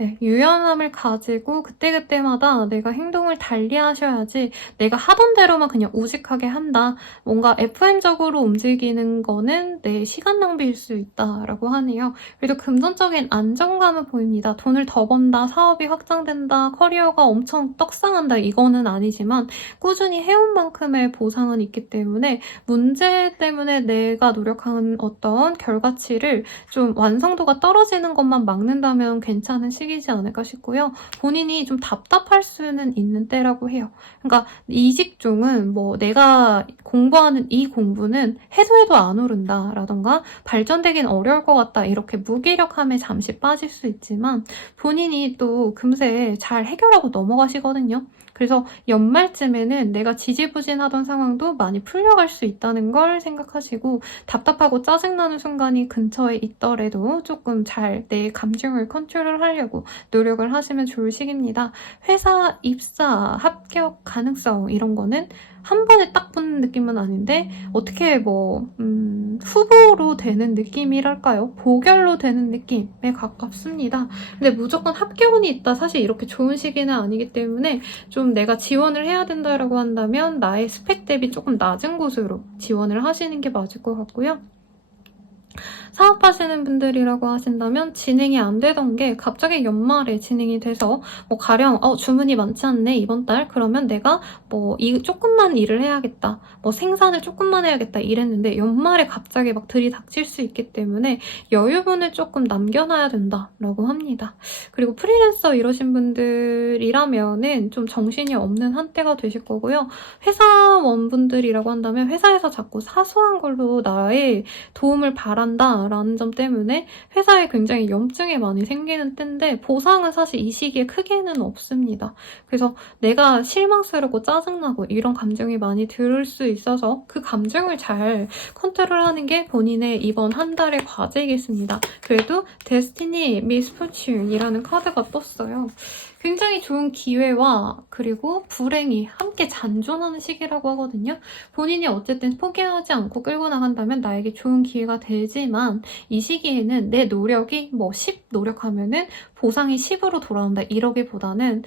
네, 유연함을 가지고 그때그때마다 내가 행동을 달리 하셔야지 내가 하던 대로만 그냥 우직하게 한다. 뭔가 FM적으로 움직이는 거는 내 시간 낭비일 수 있다라고 하네요. 그래도 금전적인 안정감은 보입니다. 돈을 더 번다, 사업이 확장된다, 커리어가 엄청 떡상한다 이거는 아니지만 꾸준히 해온 만큼의 보상은 있기 때문에 문제 때문에 내가 노력한 어떤 결과치를 좀 완성도가 떨어지는 것만 막는다면 괜찮은 시기지 않을까 싶고요. 본인이 좀 답답할 수는 있는 때라고 해요. 그러니까 이 직종은 뭐 내가 공부하는 이 공부는 해도 안 오른다 라던가 발전되긴 어려울 것 같다 이렇게 무기력함에 잠시 빠질 수 있지만 본인이 또 금세 잘 해결하고 넘어가시거든요. 그래서 연말쯤에는 내가 지지부진하던 상황도 많이 풀려갈 수 있다는 걸 생각하시고 답답하고 짜증나는 순간이 근처에 있더라도 조금 잘 내 감정을 컨트롤하려고 노력을 하시면 좋을 시기입니다. 회사 입사, 합격 가능성 이런 거는 한 번에 딱 붙는 느낌은 아닌데 어떻게 후보로 되는 느낌이랄까요? 보결로 되는 느낌에 가깝습니다. 근데 무조건 합격운이 있다. 사실 이렇게 좋은 시기는 아니기 때문에 좀 내가 지원을 해야 된다라고 한다면 나의 스펙 대비 조금 낮은 곳으로 지원을 하시는 게 맞을 것 같고요. 사업하시는 분들이라고 하신다면 진행이 안 되던 게 갑자기 연말에 진행이 돼서 가령 주문이 많지 않네 이번 달 그러면 내가 조금만 일을 해야겠다 생산을 조금만 해야겠다 이랬는데 연말에 갑자기 막 들이닥칠 수 있기 때문에 여유분을 조금 남겨놔야 된다라고 합니다. 그리고 프리랜서 이러신 분들이라면은 좀 정신이 없는 한때가 되실 거고요. 회사원분들이라고 한다면 회사에서 자꾸 사소한 걸로 나의 도움을 바란다 라는 점 때문에 회사에 굉장히 염증이 많이 생기는 때인데 보상은 사실 이 시기에 크게는 없습니다. 그래서 내가 실망스럽고 짜증나고 이런 감정이 많이 들 수 있어서 그 감정을 잘 컨트롤하는 게 본인의 이번 한 달의 과제이겠습니다. 그래도 데스티니 미스포춘이라는 카드가 떴어요. 굉장히 좋은 기회와 그리고 불행이 함께 잔존하는 시기라고 하거든요. 본인이 어쨌든 포기하지 않고 끌고 나간다면 나에게 좋은 기회가 되지만 이 시기에는 내 노력이 10 노력하면은 보상이 10으로 돌아온다 이러기보다는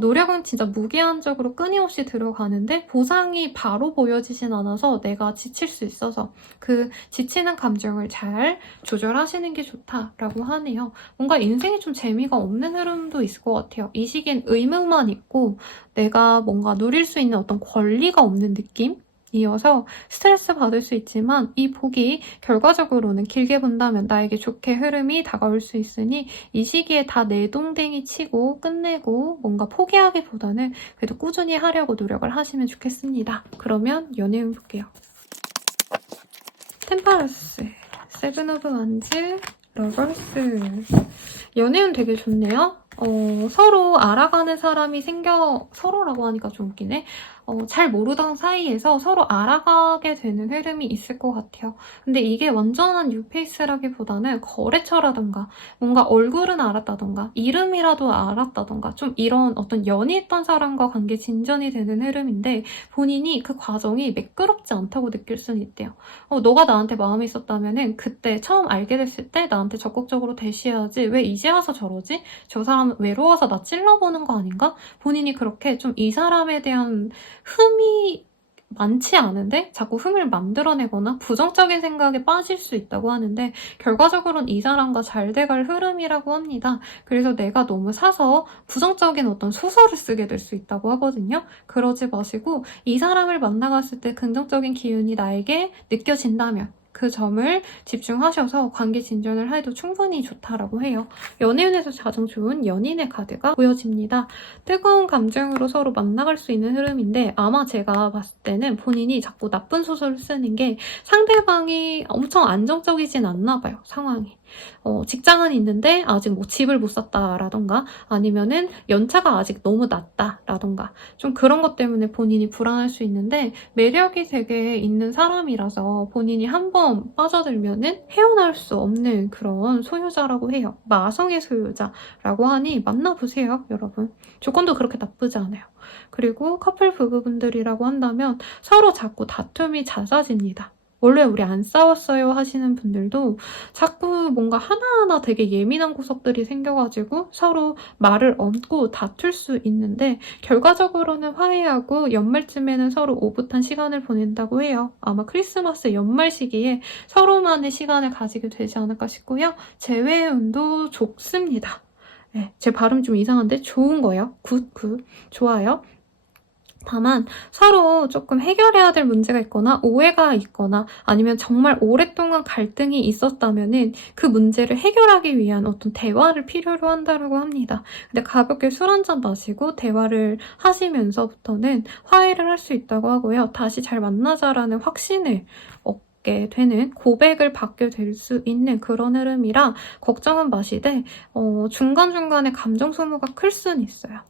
노력은 진짜 무기한적으로 끊임없이 들어가는데 보상이 바로 보여지진 않아서 내가 지칠 수 있어서 그 지치는 감정을 잘 조절하시는 게 좋다라고 하네요. 뭔가 인생에 좀 재미가 없는 흐름도 있을 것 같아요. 이 시기엔 의무만 있고 내가 뭔가 누릴 수 있는 어떤 권리가 없는 느낌? 이어서 스트레스 받을 수 있지만 이 복이 결과적으로는 길게 본다면 나에게 좋게 흐름이 다가올 수 있으니 이 시기에 다 내동댕이 치고 끝내고 뭔가 포기하기보다는 그래도 꾸준히 하려고 노력을 하시면 좋겠습니다. 그러면 연애운 볼게요. 템퍼러스, 세븐 오브 완즈, 러버스. 연애운 되게 좋네요. 서로 알아가는 사람이 서로라고 하니까 좀 웃기네. 잘 모르던 사이에서 서로 알아가게 되는 흐름이 있을 것 같아요. 근데 이게 완전한 뉴페이스라기보다는 거래처라던가 뭔가 얼굴은 알았다던가 이름이라도 알았다던가 좀 이런 어떤 연이했던 사람과 관계 진전이 되는 흐름인데 본인이 그 과정이 매끄럽지 않다고 느낄 수는 있대요. 너가 나한테 마음이 있었다면은 그때 처음 알게 됐을 때 나한테 적극적으로 대시해야지 왜 이제 와서 저러지? 저 사람 외로워서 나 찔러보는 거 아닌가? 본인이 그렇게 좀 이 사람에 대한 흠이 많지 않은데 자꾸 흠을 만들어내거나 부정적인 생각에 빠질 수 있다고 하는데 결과적으로는 이 사람과 잘 돼갈 흐름이라고 합니다. 그래서 내가 너무 사서 부정적인 어떤 소설을 쓰게 될 수 있다고 하거든요. 그러지 마시고 이 사람을 만나갔을 때 긍정적인 기운이 나에게 느껴진다면 그 점을 집중하셔서 관계 진전을 해도 충분히 좋다라고 해요. 연애운에서 가장 좋은 연인의 카드가 보여집니다. 뜨거운 감정으로 서로 만나갈 수 있는 흐름인데 아마 제가 봤을 때는 본인이 자꾸 나쁜 소설을 쓰는 게 상대방이 엄청 안정적이진 않나 봐요, 상황이. 직장은 있는데 아직 뭐 집을 못 샀다라던가 아니면은 연차가 아직 너무 낮다라던가 좀 그런 것 때문에 본인이 불안할 수 있는데 매력이 되게 있는 사람이라서 본인이 한번 빠져들면은 헤어나올 수 없는 그런 소유자라고 해요. 마성의 소유자라고 하니 만나보세요, 여러분. 조건도 그렇게 나쁘지 않아요. 그리고 커플 부부분들이라고 한다면 서로 자꾸 다툼이 잦아집니다. 원래 우리 안 싸웠어요 하시는 분들도 자꾸 뭔가 하나하나 되게 예민한 구석들이 생겨가지고 서로 말을 얹고 다툴 수 있는데 결과적으로는 화해하고 연말쯤에는 서로 오붓한 시간을 보낸다고 해요. 아마 크리스마스 연말 시기에 서로만의 시간을 가지게 되지 않을까 싶고요. 재회의 운도 좋습니다. 네, 제 발음 좀 이상한데 좋은 거예요. 굿, 좋아요. 다만 서로 조금 해결해야 될 문제가 있거나 오해가 있거나 아니면 정말 오랫동안 갈등이 있었다면은 그 문제를 해결하기 위한 어떤 대화를 필요로 한다고 합니다. 근데 가볍게 술 한잔 마시고 대화를 하시면서부터는 화해를 할 수 있다고 하고요. 다시 잘 만나자라는 확신을 얻게 되는 고백을 받게 될 수 있는 그런 흐름이라 걱정은 마시되 중간중간에 감정 소모가 클 수는 있어요.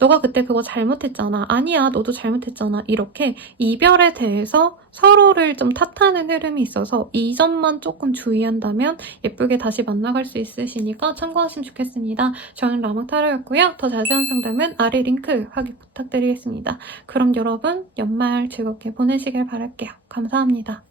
너가 그때 그거 잘못했잖아. 아니야, 너도 잘못했잖아. 이렇게 이별에 대해서 서로를 좀 탓하는 흐름이 있어서 이 점만 조금 주의한다면 예쁘게 다시 만나갈 수 있으시니까 참고하시면 좋겠습니다. 저는 라마타로였고요. 더 자세한 상담은 아래 링크 확인 부탁드리겠습니다. 그럼 여러분 연말 즐겁게 보내시길 바랄게요. 감사합니다.